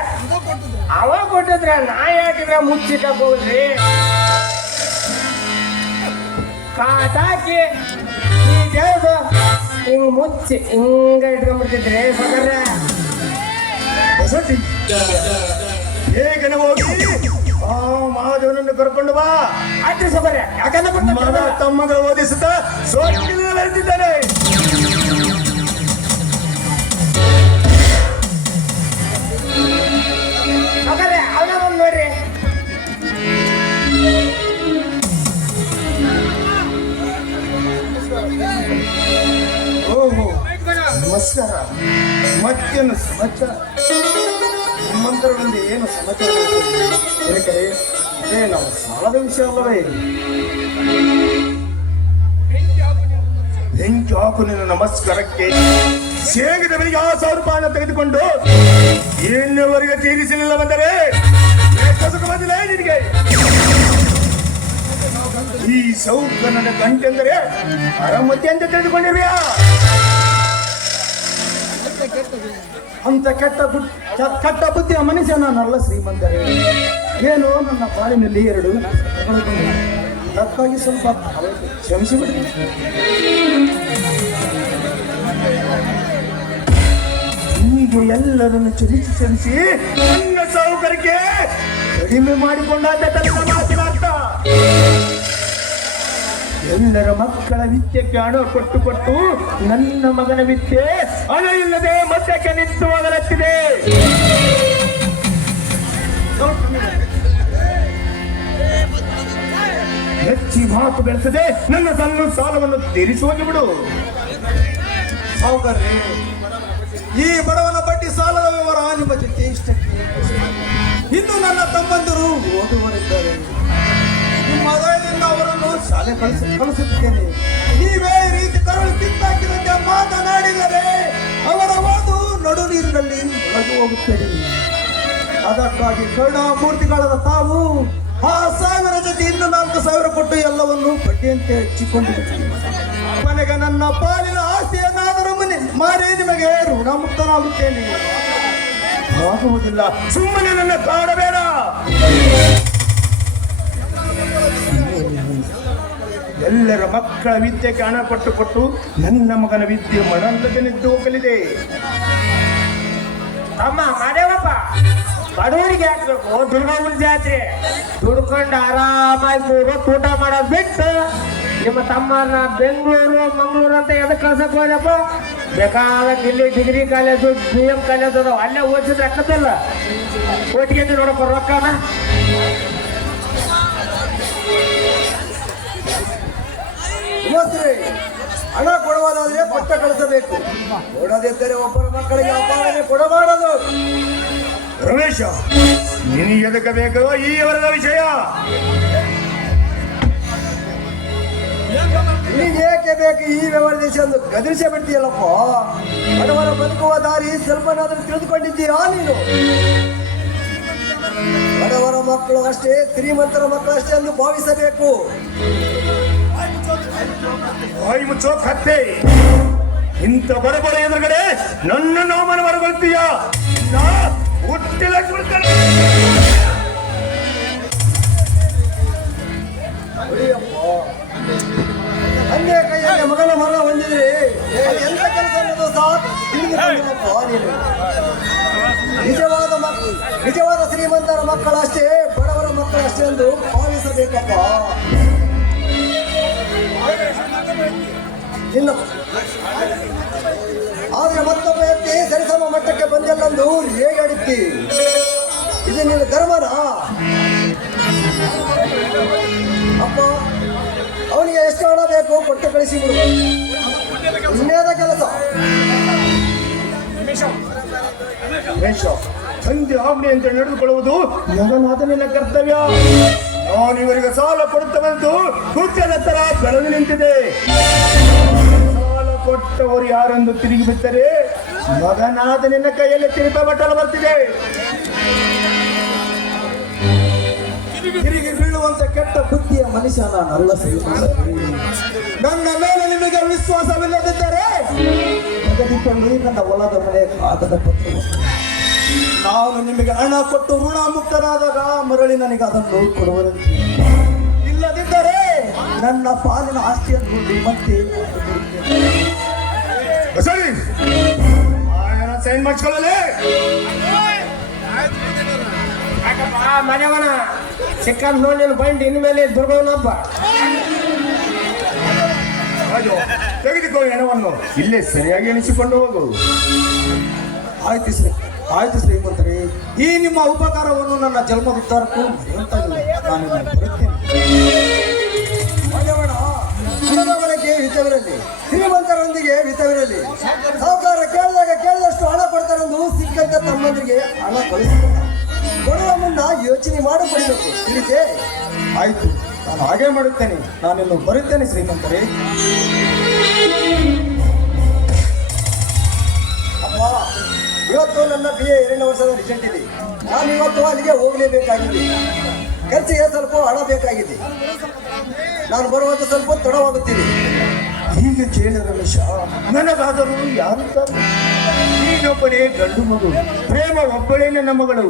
ಅವ ಕೊಟ್ಟಿದ್ರೆ ನಾ ಯಾಕಿದ್ರೆ ಮುಚ್ಚಿಟ್ಟಕ್ ಹೋಗ್ರಿ. ಕಾಟಾಕಿ ದೇವ್ದು ಹಿಂಗ್ ಮುಚ್ಚಿ ಹಿಂಗ ಇಟ್ಕೊಂಡ್ಬಿಡ್ತಿದ್ರಿ ಸೌಕರ್ಯ. ಬೇಗನೆ ಹೋಗಿ ಆ ಮಹಾದೇವನನ್ನು ಕರ್ಕೊಂಡು ಬಾ. ಆಯ್ತು ಸೌಕರ್ಯ. ಯಾಕಂದ್ರೆ ಮಗ ತಮ್ಮಗ ಓದಿಸುತ್ತಾ ಸೋಟಿನಲ್ಲಿ ಬೆಳೆದಿದ್ದಾನೆ. ಸೌಕರ್ಯ ಅವನ ಬಂದು ನೋಡ್ರಿ. ಓಹೋ ನಮಸ್ಕಾರ. ಮತ್ತೇನು ಸಮಾಚಾರ? ನಿಮ್ಮಂತರಗಳಲ್ಲಿ ಏನು ಸಮಾಚಾರ? ಏಕರೆ ಅದೇ ನಾವು ಸಾಲದ ವಿಷಯ ಅಲ್ಲವೇ? ಬೆಂಕಿ ಹಾಕು ನಿನ್ನ ನಮಸ್ಕಾರಕ್ಕೆ. ಶೇಂಗದವರಿಗೆ 1,000 ರೂಪಾಯಿನ ತೆಗೆದುಕೊಂಡು ಇನ್ನವರೆಗೆ ತೀರಿಸಲಿಲ್ಲವೆಂದರೆ ಬಂದಿಲ್ಲ ನಿನಗೆ. ಈ ಸೌಕರ್ಯದ ಗಂಟೆಂದರೆ ಅರಮತಿ ಅಂತ ತಿಳಿದುಕೊಂಡಿರ್ಯಾ? ಅಂತ ಕೆಟ್ಟ ಬುದ್ಧಿಯ ಮನುಷ್ಯ ನಾನಲ್ಲ ಶ್ರೀಮಂತರೇ. ಏನು ನನ್ನ ಬಾಳಿನಲ್ಲಿ 2 ತಪ್ಪಾಗಿ ಸ್ವಲ್ಪ ಕ್ಷಮಿಸಿಬಿಡಿ. ಹೀಗೆ ಎಲ್ಲರನ್ನು ಚಲಿಸಿ ನನ್ನ ಸೌಕರ್ಯಕ್ಕೆ ಕಡಿಮೆ ಮಾಡಿಕೊಂಡಾದ ತನ್ನ ಮಾತಿನ ಅರ್ಥ. ಎಲ್ಲರ ಮಕ್ಕಳ ವಿದ್ಯೆಗೆ ಹಣ ಕೊಟ್ಟು ನನ್ನ ಮಗನ ವಿದ್ಯೆ ಹಣ ಇಲ್ಲದೆ ಮಧ್ಯಕ್ಕೆ ನಿಂತು ಹೋಗಲತ್ತಿದೆ. ಹೆಚ್ಚಿ ಮಾತು ಬೆಳೆಸದೆ ನನ್ನ ಸಣ್ಣ ಸಾಲವನ್ನು ತೀರಿಸಿ ಹೋಗಿಬಿಡು. ಸಾವುಕಾರ್ರಿ, ಈ ಬಡವನ ಬಡ್ಡಿ ಸಾಲದ ವಿವರ ನಿಮ್ಮ ಜೊತೆ ಇಷ್ಟಕ್ಕೆ. ಇನ್ನು ನನ್ನ ತಮ್ಮಂದಿರು ಓದುವರಿದ್ದಾರೆ. ನಿಮ್ಮ ಆದಾಯದಿಂದ ಅವರನ್ನು ಶಾಲೆ ಕಳಿಸುತ್ತೇನೆ. ನೀವೇ ಈ ರೀತಿ ಕರಳು ಕಿತ್ತಾಕಿದಂತೆ ಮಾತನಾಡಿದರೆ ಅವರ ಓದು ನಡು ನೀರಿನಲ್ಲಿ ಒಳಗೆ ಹೋಗುತ್ತದೆ. ಅದಕ್ಕಾಗಿ ಕರುಣಾಮೂರ್ತಿಗಳಾದ ತಾವು ಆ 1,000 ಜೊತೆ ಇನ್ನು 4,000 ಕೊಟ್ಟು ಎಲ್ಲವನ್ನು ಬಡ್ಡಿಯಂತೆ ಹಚ್ಚಿಕೊಂಡಿರುತ್ತೀವಿ. ಕೊನೆಗೆ ನನ್ನ ಪಾಲಿನ ಆಸ್ತಿಯನ್ನಾದರೂ ಮಾರಿ ನಿಮಗೆ ಋಣ ಮುಕ್ತನಾಗುತ್ತೇನೆ. ಆಗುವುದಿಲ್ಲ. ಸುಮ್ಮನೆ ನನ್ನ ಕಾಡಬೇಡ. ಎಲ್ಲರ ಮಕ್ಕಳ ವಿದ್ಯೆಗೆ ಹಣ ಕೊಟ್ಟು ನನ್ನ ಮಗನ ವಿದ್ಯೆ ಮನಲ್ಲದೆ ನಿಂತು ಹೋಗಲಿದೆ. ಅಮ್ಮ ಮಾದೇವಪ್ಪ, ಬಡವರಿಗೆ ಹಾಕ್ಬೇಕು ದುರ್ಗಮ್ಮನ ಜಾತ್ರೆ. ದುಡ್ಕೊಂಡು ಆರಾಮಾಗಿ 3 ಹೊತ್ತು ಊಟ ಮಾಡೋದು ಬಿಟ್ಟು ನಿಮ್ಮ ತಮ್ಮನ ಬೆಂಗಳೂರು ಮಂಗಳೂರು ಅಂತ ಎದಕ್ಕೆ ಕಳ್ಸಕ್ ಹೋದಪ್ಪ? ಬೇಕಾದಾಗ ಇಲ್ಲಿ ಡಿಗ್ರಿ ಕಾಲೇಜು BM ಕಾಲೇಜು ಅದಾವ, ಅಲ್ಲೇ ಓದಿಸಿದ್ರೆ ಅಕ್ಕದಲ್ಲ. ಒಟ್ಟಿಗೆ ನೋಡಪ್ಪ ರೊಕ್ಕನ. ಹಣ ಕೊಡುವುದಾದ್ರೆ ಪಟ್ಟ ಕಳಿಸಬೇಕು. ಕೊಡದಿದ್ದರೆ ಒಬ್ಬರ ಮಕ್ಕಳಿಗೆ ಅಪಾರನೆ ಕೊಡಬಾರದು. ರಮೇಶ, ನಿನಗೆ ಎದಕ್ಕೆ ಬೇಕೋ ಈ ವರದ ವಿಷಯ? ನಿನಗೆ ಏಕೆ ಬೇಕು ಈ ವ್ಯವಹಾರ ಎಂದು ಗದರಿಸಿ ಬಿಡ್ತೀಯಲ್ಲಪ್ಪ. ಬಡವರ ಬದುಕುವ ದಾರಿ ಸ್ವಲ್ಪನಾದರೂ ತಿಳಿದುಕೊಂಡಿದ್ದೀರಾ ನೀನು? ಬಡವರ ಮಕ್ಕಳು ಅಷ್ಟೇ, ಶ್ರೀಮಂತರ ಮಕ್ಕಳು ಅಷ್ಟೇ ಎಂದು ಭಾವಿಸಬೇಕು. ಬಾಯಿ ಮುಚ್ಚೋ ಕತ್ತೆ. ಇಂಥ ಬರಬರ ಎದುರುಗಡೆ ನನ್ನನ್ನು ಅವಮಾನ ಮಾಡಗೊಳ್ತೀಯ ಹುಟ್ಟಿ ಲಕ್ಷ್ಮಿಡ್ತೇನೆ. ಹಂಗೆ ಕೈಯಲ್ಲಿ ಮಗನ ಮರ ಹೊಂದಿದ್ರಿ ಎಂತ ಕೆಲಸ ಅನ್ನೋದು ಸಹ ತಿಳಿದುಕೊಂಡಿಲ್ಲಪ್ಪ ನೀನು. ನಿಜವಾದ ಶ್ರೀಮಂತರ ಮಕ್ಕಳಷ್ಟೇ ಬಡವರ ಮಕ್ಕಳಷ್ಟೇ ಎಂದು ಭಾವಿಸಬೇಕಪ್ಪ. ಇನ್ನು ಆದ್ರೆ ಮತ್ತೊಬ್ಬ ವ್ಯಕ್ತಿ ಸರಿಸಮ ಮಟ್ಟಕ್ಕೆ ಬಂದೆಲ್ಲಂದು ರೇಗಾಡಿದ್ದಿ. ಇದು ನಿನ್ನ ಧರ್ಮನಾ ಅಪ್ಪ? ಅವನಿಗೆ ಎಷ್ಟು ಹಣ ಬೇಕು ಕೊಟ್ಟು ಕಳಿಸಿಬಿಡು. ಇನ್ನೇದ ಕೆಲಸ ತಂದೆ ಆಜ್ಞೆ ಅಂತ ನಡೆದುಕೊಳ್ಳುವುದು ಮಗನಾದ ನಿನ್ನ ಕರ್ತವ್ಯ. ನಾನು ಇವರಿಗೆ ಸಾಲ ಕೊಡುತ್ತ ಬಂದು ಕುರ್ಚದ ತರ ಬೆಳೆದು ನಿಂತಿದೆ. ಸಾಲ ಕೊಟ್ಟವರು ಯಾರೆಂದು ತಿರುಗಿ ಬಿಟ್ಟರೆ ಮಗನಾದ ನಿನ್ನ ಕೈಯಲ್ಲಿ ತಿರುಪ ಬಟ್ಟಲು ಬರ್ತಿದೆ. ತಿರುಗಿ ಬೀಳುವಂತ ಕೆಟ್ಟ ಬುದ್ಧಿಯ ಮನುಷ್ಯ ನಾನಲ್ಲ ಶ್ರೀಮಂತರೇ. ನನ್ನ ಮೇಲೆ ನಿಮಗೆ ವಿಶ್ವಾಸವಿಲ್ಲದಿದ್ದರೆ ತೆಗೆದುಕೊಳ್ಳಿ ನನ್ನ ಹೊಲದ ಮನೆ ಕಾಗದ ಪತ್ರ. ನಾನು ನಿಮಗೆ ಹಣ ಕೊಟ್ಟು ಋಣ ಮುಕ್ತನಾದಾಗ ಮರಳಿ ನನಗೆ ಅದನ್ನು ಕೊಡುವುದಂತೆ. ಇಲ್ಲದಿದ್ದರೆ ನನ್ನ ಪಾಲಿನ ಆಸ್ತಿಯನ್ನು ಮತ್ತೆ ಸರಿ ಸೈನ್ ಮಾಡಿಸ್ಕೊಳ್ಳಲೇ. ಮನೆವನ ಸಿಕ್ಕಂತ ನೋಡಿ ಬಂಡಿ ಇನ್ಮೇಲೆ ದುರ್ಗವನಪ್ಪ. ಅದು ತೆಗೆದುಕೋ ಹಣವನ್ನು ಇಲ್ಲೇ ಸರಿಯಾಗಿ ಎಣಿಸಿಕೊಂಡು ಹೋಗು. ಆಯ್ತು ಶ್ರೀಮಂತರೇ, ಈ ನಿಮ್ಮ ಉಪಕಾರವನ್ನು ನನ್ನ ಜನ್ಮದುದ್ದಾರಕ್ಕೂ ಮರೆಯುವಂತಾಗಿಲ್ಲ. ನಾನು ಬರುತ್ತೇನೆ. ಹಣದ ಬಳಕೆ ಹಿತವಿರಲಿ, ಶ್ರೀಮಂತರೊಂದಿಗೆ ಹಿತವಿರಲಿ. ಸಾಹುಕಾರ ಕೇಳಿದಷ್ಟು ಹಣ ಕೊಡ್ತಾರೆಂದು ಸಿಕ್ಕಂತ ತಮ್ಮಂದಿರಿಗೆ ಹಣ ಕಳಿಸಿಕೊಂಡ. ಕೊಡುವ ಮುನ್ನ ಯೋಚನೆ ಮಾಡಿಕೊಡಬೇಕು, ತಿಳಿತೆ? ಆಯ್ತು, ನಾನು ಹಾಗೆ ಮಾಡುತ್ತೇನೆ. ನಾನಿನ್ನು ಬರುತ್ತೇನೆ ಶ್ರೀಮಂತರೇ. ಅಪ್ಪ, ಇವತ್ತು ನನ್ನ BA 2ನೇ ವರ್ಷದ ರಿಸಲ್ಟ್ ಇದೆ. ನಾನು ಇವತ್ತು ಅಲ್ಲಿಗೆ ಹೋಗಲೇಬೇಕಾಗಿದೆ. ಖರ್ಚಿಗೆ ಸ್ವಲ್ಪ ಹಣ ಬೇಕಾಗಿದೆ. ನಾನು ಬರುವಂತ ಸ್ವಲ್ಪ ತಡವಾಗುತ್ತೀನಿ. ಹೀಗೆ ಕೇಳಿದ ರಮೇಶ, ನನಗಾದರೂ ಯಾರು ನೀನೊಬ್ಬನೇ ಗಂಡು ಮಗು, ಪ್ರೇಮ ಒಬ್ಬಳೇ ನನ್ನ ಮಗಳು.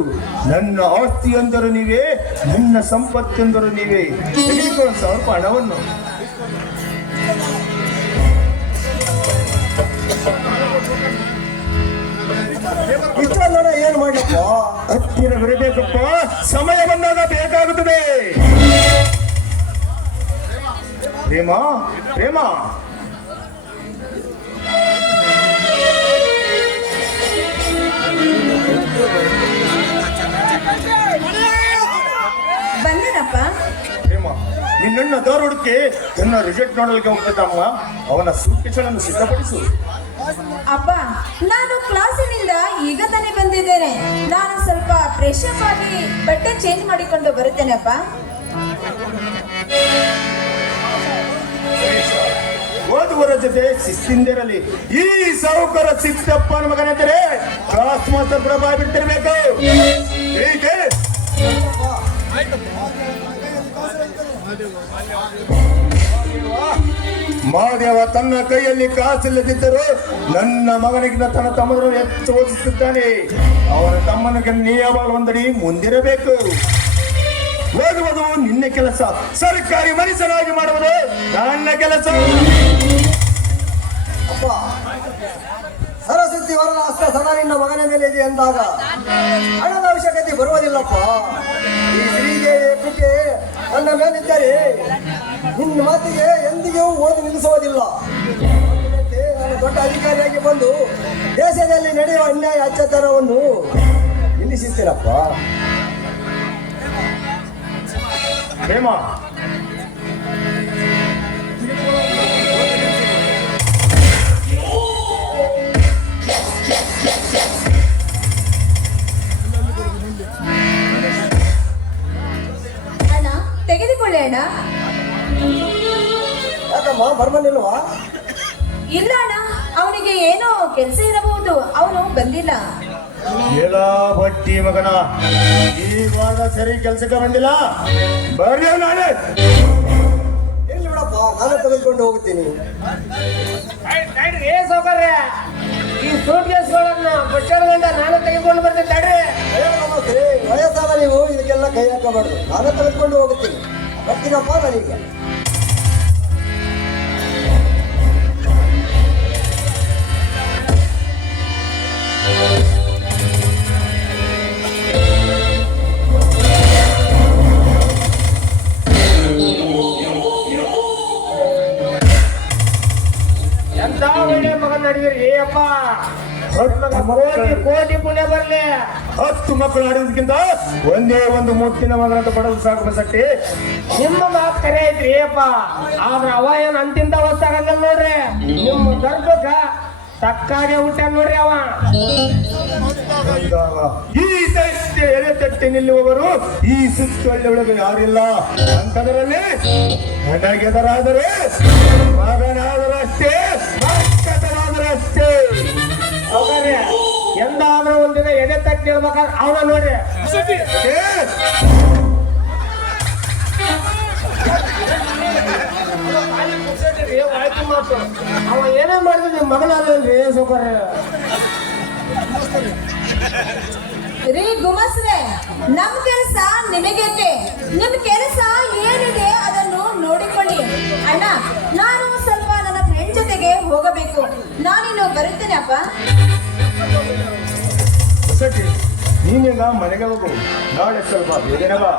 ನನ್ನ ಆಸ್ತಿ ಎಂದರು ನೀವೇ, ನನ್ನ ಸಂಪತ್ತೆಂದರು ನೀವೇ. ತೆಗೆದುಕೊಂಡು ಸ್ವಲ್ಪ ಹಣವನ್ನು. ಇಷ್ಟೊಂದು ಹಣ ಏನು ಮಾಡಲಪ್ಪ? ಹತ್ತಿರ ಬರಬೇಕಪ್ಪ, ಸಮಯ ಬಂದಾಗ ಬೇಕಾಗುತ್ತದೆ. ಪ್ರೇಮ ಪ್ರೇಮ ಬಂದೇನಪ್ಪ. ಪ್ರೇಮ, ನಿನ್ನ ಧಾರವಾಡಕ್ಕೆ ನನ್ನ ರಿಸಲ್ಟ್ ನೋಡಲಿಕ್ಕೆ ಹೋಗ್ತಿದ್ದಮ್ಮ. ಅವನ ಸೂಟ್ಕೇಸನ್ನು ಸಿದ್ಧಪಡಿಸು. ಅಪ್ಪ, ನಾನು ಕ್ಲಾಸಿನಿಂದ ಈಗ ತಾನೇ ಬಂದಿದ್ದೇನೆ. ನಾನು ಸ್ವಲ್ಪ ಫ್ರೆಶ್ ಅಪ್ ಆಗಿ ಬಟ್ಟೆ ಚೇಂಜ್ ಮಾಡಿಕೊಂಡು ಬರುತ್ತೇನಪ್ಪ. ಓದುವರ ಜೊತೆ ಶಿಸ್ತಿಂದಿರಲಿ. ಈ ಸಾಹುಕಾರ ಸಿದ್ದಪ್ಪನ ಮಗನೆಂದರೆ ಕ್ಲಾಸ್ ಮಾಸ್ಟರ್ ಕೂಡ ಬಾಯ್ಬಿಡ್ತಿರ್ಬೇಕು. ಹೀಗೆ ಮಹಾದೇವ ತನ್ನ ಕೈಯಲ್ಲಿ ಕಾಸಿಲ್ಲದಿದ್ದರೂ ನನ್ನ ಮಗನಿಗಿಂತ ತನ್ನ ತಮ್ಮನನ್ನು ಹೆಚ್ಚು ಓದಿಸುತ್ತಾನೆ. ಅವನ ತಮ್ಮನಿಗೆ ನಿಯಮ ಒಂದಡಿ ಮುಂದಿರಬೇಕು. ಓದುವುದು ನಿನ್ನ ಕೆಲಸ, ಸರ್ಕಾರಿ ಮನುಷ್ಯನಾಗಿ ಮಾಡುವುದು ನನ್ನ ಕೆಲಸ. ಅಪ್ಪ, ಸರಸ್ವತಿ ವರನ ಹಸ್ತ ಸದಾ ನಿನ್ನ ಮಗನ ಮೇಲೆ ಇದೆ ಎಂದಾಗ ಹಣದ ಅವಶ್ಯಕತೆ ಬರುವುದಿಲ್ಲಪ್ಪ. ಈ ಶ್ರೀಗೆ ಕೃಪೆ ನನ್ನ ಮೇಲಿದ್ದರೆ ನಿನ್ನ ಮಾತಿಗೆ ಎಂದಿಗೂ ಓದಿ ನಿಲ್ಲಿಸುವುದಿಲ್ಲ. ನಾನು ದೊಡ್ಡ ಅಧಿಕಾರಿಯಾಗಿ ಬಂದು ದೇಶದಲ್ಲಿ ನಡೆಯುವ ಅನ್ಯಾಯ ಅತ್ಯಾಚಾರವನ್ನು ನಿಲ್ಲಿಸುತ್ತೀರಪ್ಪ. ಪ್ರೇಮ, ಅಣ್ಣ, ತೆಗೆದುಕೊಳ್ಳಿ ಅಣ್ಣ. ಯಾಕಮ್ಮ ಬರ್ಮನಿಲ್ವಾ? ಇಲ್ಲ ಅಣ್ಣ, ಅವನಿಗೆ ಏನೋ ಕೆಲಸ ಇರಬಹುದು, ಅವನು ಬಂದಿಲ್ಲ. ಎಲ್ಲ ಬಟ್ಟಿ ಮಗನ, ಈ ವಾರ ಸರಿ ಕೆಲಸಕ್ಕೆ ಬಂದಿಲ್ಲ. ಬರ್ರಿ ನಾಳೆ. ಎಲ್ಲಿ ಬಿಡಪ್ಪ, ನಾನು ತೆಗೆದುಕೊಂಡು ಹೋಗುತ್ತೀನಿ. ಸೌಕರ್ಯ ಸೂಟ್ ಕೇಸ್ಗಳನ್ನ ಬಚ್ಚಾಡ್ಕೊಂಡ ನಾನು ತೆಗೆದುಕೊಂಡು ಬರ್ತೀನಿ ತಡ್ರಿ. ವಯಸ್ಸಾದ ನೀವು ಇದಕ್ಕೆಲ್ಲ ಕೈ ಹಾಕಬಾರ್ದು. ನಾನು ತೆಗೆದುಕೊಂಡು ಹೋಗುತ್ತೀನಿ. ಬರ್ತೀನಪ್ಪ ನನಗೆ. ಎಂತ ಒಳ್ಳೆ ಮಗನ್ ನಡಿದಿರಿ ಅಪ್ಪ. ಕೋಟಿ ಪುಣ್ಯ ಬರ್ಲಿ. 10 ಮಕ್ಕಳು ಆಡೋದಕ್ಕಿಂತ ಒಂದೇ ಒಂದು ಮುತ್ತಿನ ಮಗನಂತ ಪಡೆದು ಸಾಕು ಬಸಟ್ಟಿ. ನಿಮ್ಮ ಮಾತು ಕರೆ ಐತ್ರಿ ಅಪ್ಪ. ಆದ್ರ ಅವ ಏನ್ ಅಂತಿಂತ ಹೊಸ್ತಾಗಲ್ಲ ನೋಡ್ರಿ. ನಿಮ್ಮ ಗರ್ಭಕ್ಕ ತಕ್ಕಾಗೆ ಊಟ ನೋಡ್ರಿ ಅವ. ಈ ದೈತ್ಯ ಎಲೆ ತಟ್ಟಿ ನಿಲ್ಲುವವರು ಈ ಸುತ್ತೊಳ್ಳೆ ಒಳಗೆ ಯಾರಿಲ್ಲ ಅಂತದರಲ್ಲಿ ನನಗೆದರಾದರೆ ಮಗನಾದರಷ್ಟೇ, ಮಕ್ಕನಾದರಷ್ಟೇ. ಎಂದಾದ್ರೂ ಒಂದಿನ ಎದೆ ತಟ್ಟಿ ಹೇಳ್ಬೇಕಾದ್ರೆ ಅವನ ನೋಡ್ರಿ. ಅವ ಏನೇ ಮಾಡಿದ್ರು ನಿಮ್ ಮಗನಾದ್ರಿ ಸೌಕರ್ಯ. ರೀ ಗುಮಸ್ರೆ, ನಮ್ ಕೆಲಸ ನಿಮಗೇಕೆ? ನಿಮ್ ಕೆಲಸ ಏನಿದೆ ಅದನ್ನು ನೋಡಿಕೊಳ್ಳಿ. ಅಣ್ಣ, ನಾನು ಸ್ವಲ್ಪ ನನ್ನ ಫ್ರೆಂಡ್ ಜೊತೆಗೆ ಹೋಗಬೇಕು. ನಾನಿನ್ನು ಬರುತ್ತೇನೆ ಅಪ್ಪ. ಬಸಟ್ಟಿ, ನೀನೀಗ ಮನೆಗೆ ಹೋಗು. ನಾಳೆ ಸ್ವಲ್ಪ ಬೇಗನೆ ಬಾ.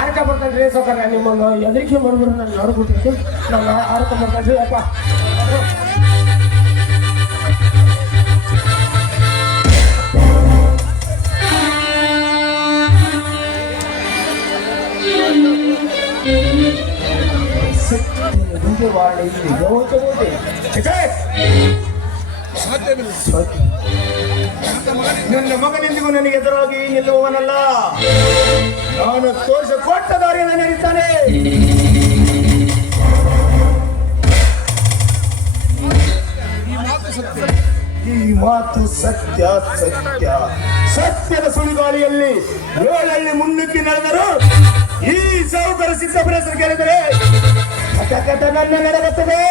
ಆರ್ಕ ಬರ್ತೇನ್ರಿ ಸೌಕರ್ಯ. ನಿಮ್ಮನ್ನು ಎದರಿಕೆ ಮಾಡಿದ್ರು ನಾನು ನೋಡ್ಬಿಟ್ಟಿದ್ದು. ನಾನು ಆರ್ಕ ಬರ್ತೇನ್ರಿ ಅಪ್ಪ. ನನ್ನ ಮಗನೆಂದಿಗೂ ನನಗೆ ಎದುರಾಗಿ ನಿಲ್ಲುವವನಲ್ಲ. ನಾನು ತೋರಿಸ ಕೊಟ್ಟ ದಾರಿಯನ್ನು ನಡೀತಾನೆ. ಈ ಮಾತು ಸತ್ಯ ಸತ್ಯ. ಸತ್ಯದ ಸುಳಿಗಾಳಿಯಲ್ಲಿ ಏಳಲ್ಲಿ ಮುನ್ನುಗ್ಗಿ ನಡೆದರು ಈ ಸಾಹುಕಾರ ಸಿದ್ದಪ್ಪನ ಹೆಸರು ಕೇಳಿದರೆ ಕಥ ನನ್ನ ನಡೆಯುತ್ತದೆ.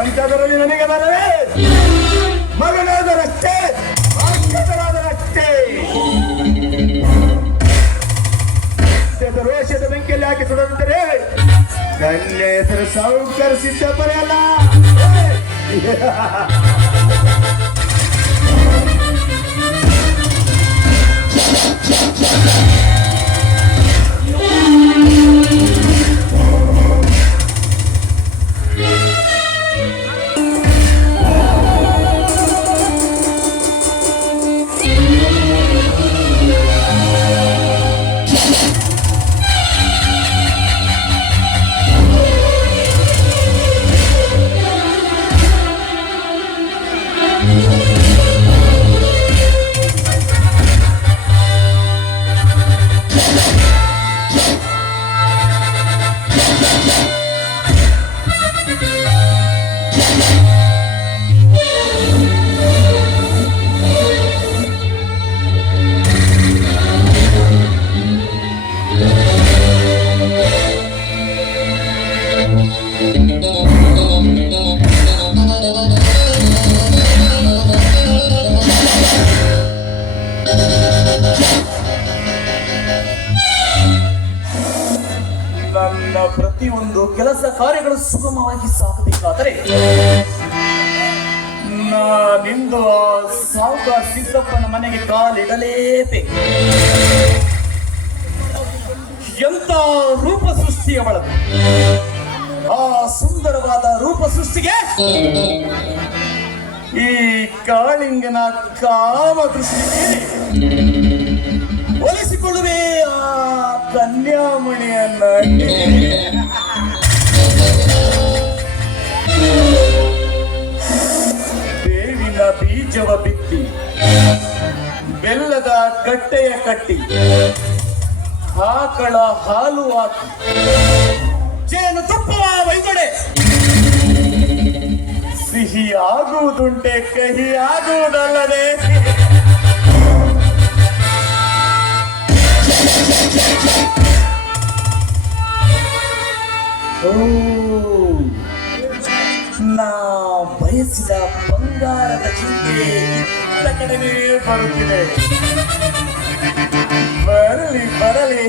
ಅಂಥದರಲ್ಲಿ ನನಗೆ ಬರದೆ ಮಗನಾದರಷ್ಟೇ, ಮಕ್ಕಳಾದರಷ್ಟೇ. ರೋಷದ ಬೆಂಕಿಯಲ್ಲಿ ಹಾಕಿ ಸುಡದಂದರೆ ನನ್ನ ಹೆಸರು ಸಾಹುಕಾರ ಸಿದ್ದಪ್ಪನೇ ಅಲ್ಲ. ನನ್ನ ಪ್ರತಿಯೊಂದು ಕೆಲಸ ಕಾರ್ಯಗಳು ಸುಗಮವಾಗಿ ಸಾಗಬೇಕಾದರೆ ನಾನಿಂದು ಆ ಸಾಹುಕಾರ ಸಿದ್ದಪ್ಪನ ಮನೆಗೆ ಕಾಲಿಡಲೇಬೇಕು. ಎಂತ ರೂಪ ಸೃಷ್ಟಿಯ ಒಳಗೆ ಆ ಸುಂದರವಾದ ರೂಪ ಸೃಷ್ಟಿಗೆ ಈ ಕಾಳಿಂಗನ ಕಾಮ ದೃಷ್ಟಿಗೆ ಒಲಿಸಿಕೊಳ್ಳುವೆ ಆ ಕನ್ಯಾಮಣಿಯನ್ನ. ಬೇವಿನ ಬೀಜವ ಬಿತ್ತಿ ಬೆಲ್ಲದ ಕಟ್ಟೆಯ ಕಟ್ಟಿ ಆಕಳ ಹಾಲು ಹಾಕಿ ಜೇನು ತುಪ್ಪವ ಒಯ್ದೊಡೆ ಸಿಹಿ ಆಗುವುದುಂಟೆ ಕಹಿ ಆಗುವುದಲ್ಲದೆ. ನಾ ಬಯಸಿದ ಬಂಗಾರದ ಚಿಂತೆ ಇತ್ತ ಕಡೆನೇ ಬರುತ್ತಿದೆ. ಬರಲಿ ಬರಲಿ.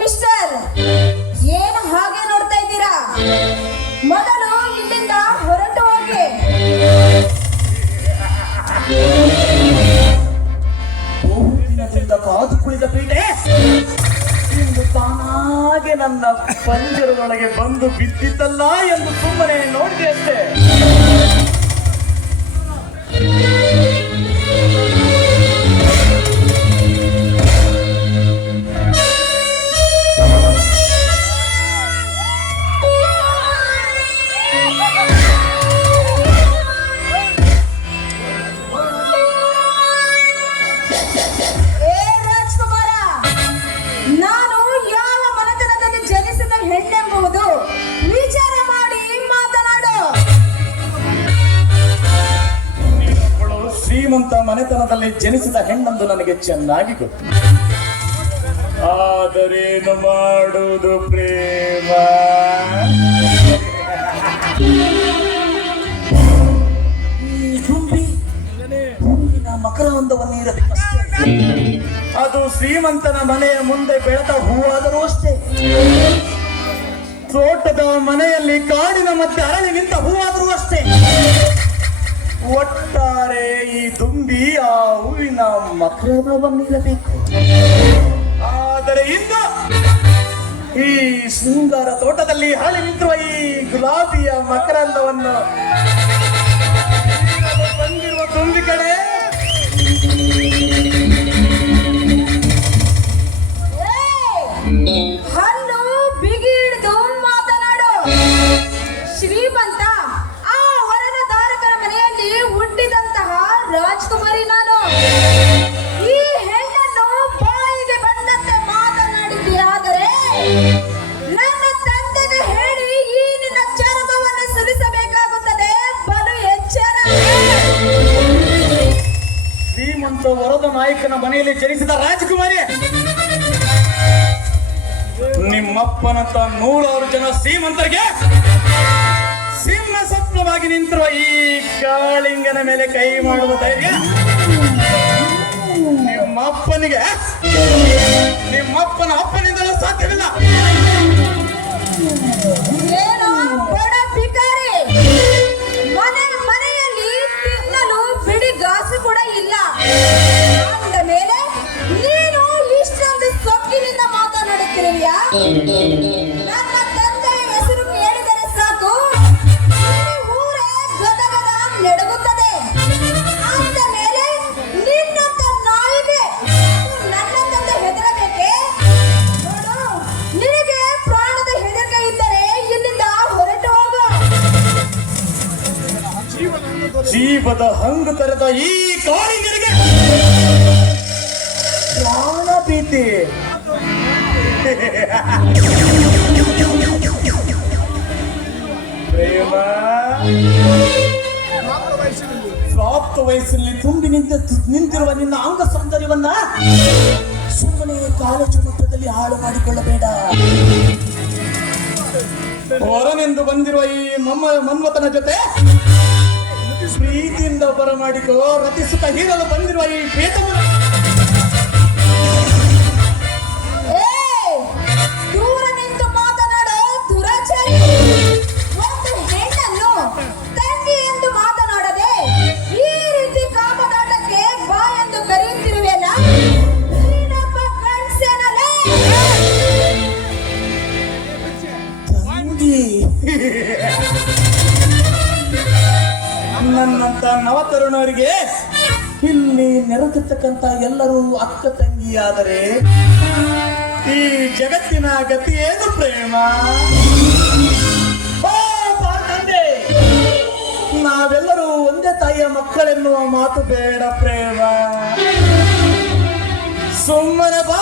ಮಿಸ್ಟರ್, ಏನು ಹಾಗೆ ನೋಡ್ತಾ ಇದ್ದೀರಾ? ಮೊದಲು ಇಲ್ಲಿಂದ ಹೊರಟು ಹೋಗಿ. ಬಹುದಿನದಿಂದ ಕಾದು ಕುಳಿತ ಪೀಠೆ ಇಂದು ತಾನಾಗೆ ನನ್ನ ಪಂಜರದೊಳಗೆ ಬಂದು ಬಿದ್ದಿದ್ದಲ್ಲ ಎಂದು ಸುಮ್ಮನೆ ನೋಡಿದೆ ಅಷ್ಟೇ. ಏ ರಾಜ್ಕುಮಾರ, ನಾನು ಯಾವ ಮನೆತನದಲ್ಲಿ ಜನಿಸಿದ ಹೆಣ್ಣೆಂಬುದು ವಿಚಾರ ಮಾಡಿ ಮಾತನಾಡು. ಅವಳು ಶ್ರೀಮಂತ ಮನೆತನದಲ್ಲಿ ಜನಿಸಿದ ಹೆಣ್ಣೆಂದು ನನಗೆ ಚೆನ್ನಾಗಿ ಗೊತ್ತು. ಆದರೇನು ಮಾಡುವುದು ಪ್ರೇಮ? ಈ ತುಂಬಿ ಹೂವಿನ ಮಕರಂದವನ್ನು ಇರಬೇಕಷ್ಟೇ. ಅದು ಶ್ರೀಮಂತನ ಮನೆಯ ಮುಂದೆ ಬೆಳೆದ ಹೂವಾದರೂ ಅಷ್ಟೇ. ತೋಟದ ಮನೆಯಲ್ಲಿ ಕಾಡಿನ ಮಧ್ಯೆ ಅರಳಿ ನಿಂತ ಹೂವಾದರೂ ಅಷ್ಟೇ. ಒಟ್ಟಾರೆ ಈ ದುಂಬಿ ಆ ಹೂವಿನ ಮಕರಂದವನ್ನಿರಬೇಕು. ಆದರೆ ಇಂದು ಈ ಶೃಂಗಾರ ತೋಟದಲ್ಲಿ ಹಾಳಿ ನಿಂತಿರುವ ಈ ಗುಲಾಬಿಯ ಮಕರಂದವನ್ನು ಬಂದಿರುವ ತುಂಬಿ ಕಡೆ ಹಲ್ಲು ಬಿಗಿ ಹಿಡಿದು ಮಾತನಾಡು. ಶ್ರೀಮಂತ ಆ ವರನ ಧಾರಕರ ಮನೆಯಲ್ಲಿ ಹುಟ್ಟಿದಂತಹ ರಾಜ್ಕುಮಾರಿ ನಾನು. ಈ ಹೆಣ್ಣನ್ನು ಬಾಯಿಗೆ ಬಂದಂತೆ ಮಾತನಾಡಿದ್ದೀಯಾದರೆ ನನ್ನ ತಂದೆಗೆ ಹೇಳಿ ಈ ನಿನ್ನ ಚರ್ಮವನ್ನು ಸುಲಿಸಬೇಕಾಗುತ್ತದೆ. ಬಲು ಎಚ್ಚರ. ಶ್ರೀಮಂತ ವರದ ನಾಯಕನ ಮನೆಯಲ್ಲಿ ಜನಿಸಿದ ರಾಜಕುಮಾರಿ, ನಿಮ್ಮಪ್ಪನಂತ 100 ಜನ ಶ್ರೀಮಂತರಿಗೆ ಸಿಂಹ ಸತ್ವವಾಗಿ ನಿಂತಿರುವ ಈ ಕಾಳಿಂಗನ ಮೇಲೆ ಕೈ ಮಾಡುವ ಧೈರ್ಯ ನಿಮ್ಮಪ್ಪನ ಅಪ್ಪನಿಂದಲೂ ಸಾಧ್ಯವಿಲ್ಲ. ಏನೋ ಬಡ ಭಿಕಾರಿ, ಮನೆಯಲ್ಲಿ ತಿನ್ನಲು ಬಿಡಿಗಾಸು ಕೂಡ ಇಲ್ಲ. ಅಂದ ಮೇಲೆ ನೀನು ಇಷ್ಟೊಂದು ಸೊಕ್ಕಿನಿಂದ ಮಾತನಾಡುತ್ತಿರುವಿಯಾ? ನನ್ನ ತಂದೆಯ ಹೆಸರು ಕೇಳಿದರೆ ಸಾಕು ಈ ಊರೇ ಗದಗದ ನಡುಗುತ್ತದೆ. ಅಂದ ಮೇಲೆ ನಿನ್ನಂತ ನಾಯಿಗೆ ನನ್ನ ತಂದೆ ಹೆದರಬೇಕೆ? ನೋಡು, ನಿನಗೆ ಪ್ರಾಣದ ಹೆದರಿಕೆ ಇದ್ದರೆ ಇಲ್ಲಿಂದ ಹೊರಟು ಹೋಗು. ಜೀವದ ಹಂಗು ಕರೆದ ಈ ಕಾಳಿಂಗನಿಗೆ ಪ್ರಾಣ ಭೀತಿ. ಪ್ರೇಮ ಪ್ರಾಪ್ತ ವಯಸ್ಸಿನಲ್ಲಿ ತುಂಬಿ ನಿಂತಿರುವ ನಿನ್ನ ಅಂಗ ಸೌಂದರ್ಯವನ್ನ ಸುಮ್ಮನೆ ಕಾಲೇಜು ಮಟ್ಟದಲ್ಲಿ ಹಾಳು ಮಾಡಿಕೊಳ್ಳಬೇಡ. ಹೊರನೆಂದು ಬಂದಿರುವ ಈ ಮನ್ಮಥನ ಜೊತೆ ಪ್ರೀತಿಯಿಂದ ಬರಮಾಡಿಕೋ. ರತಿಸುತ್ತ ಹೀರಲು ಬಂದಿರುವ ಈ ಪ್ರೇತವನ್ನು ದೂರ ನಿಂತು ಮಾತನಾಡೋ ದುರಾಚಾರಿ. ಒಂದು ಹೆಣ್ಣನ್ನು ತಂಗಿ ಎಂದು ಮಾತನಾಡದೆ ಈ ರೀತಿ ಕಾಮದಾಟಕ್ಕೆ ಬಾ ಎಂದು ಕರೆಯುತ್ತಿರುವೆಲ್ಲ. ನೀನೊಬ್ಬ ಗಂಡಸೇನಲೇ? ತಂಗಿ ನನ್ನಂತ ನವತರುಣರಿಗೆ ಇಲ್ಲಿ ನೆರೆದಿರ್ತಕ್ಕಂಥ ಎಲ್ಲರೂ ಅಕ್ಕ ತಂಗಿಯಾದರೆ ಈ ಜಗತ್ತಿನ ಗತಿ ಏನು ಪ್ರೇಮ? ಓ ತಂದೆ, ನಾವೆಲ್ಲರೂ ಒಂದೇ ತಾಯಿಯ ಮಕ್ಕಳೆನ್ನುವ ಮಾತು ಬೇಡ ಪ್ರೇಮ. ಸುಮ್ಮನೆ ಬಾ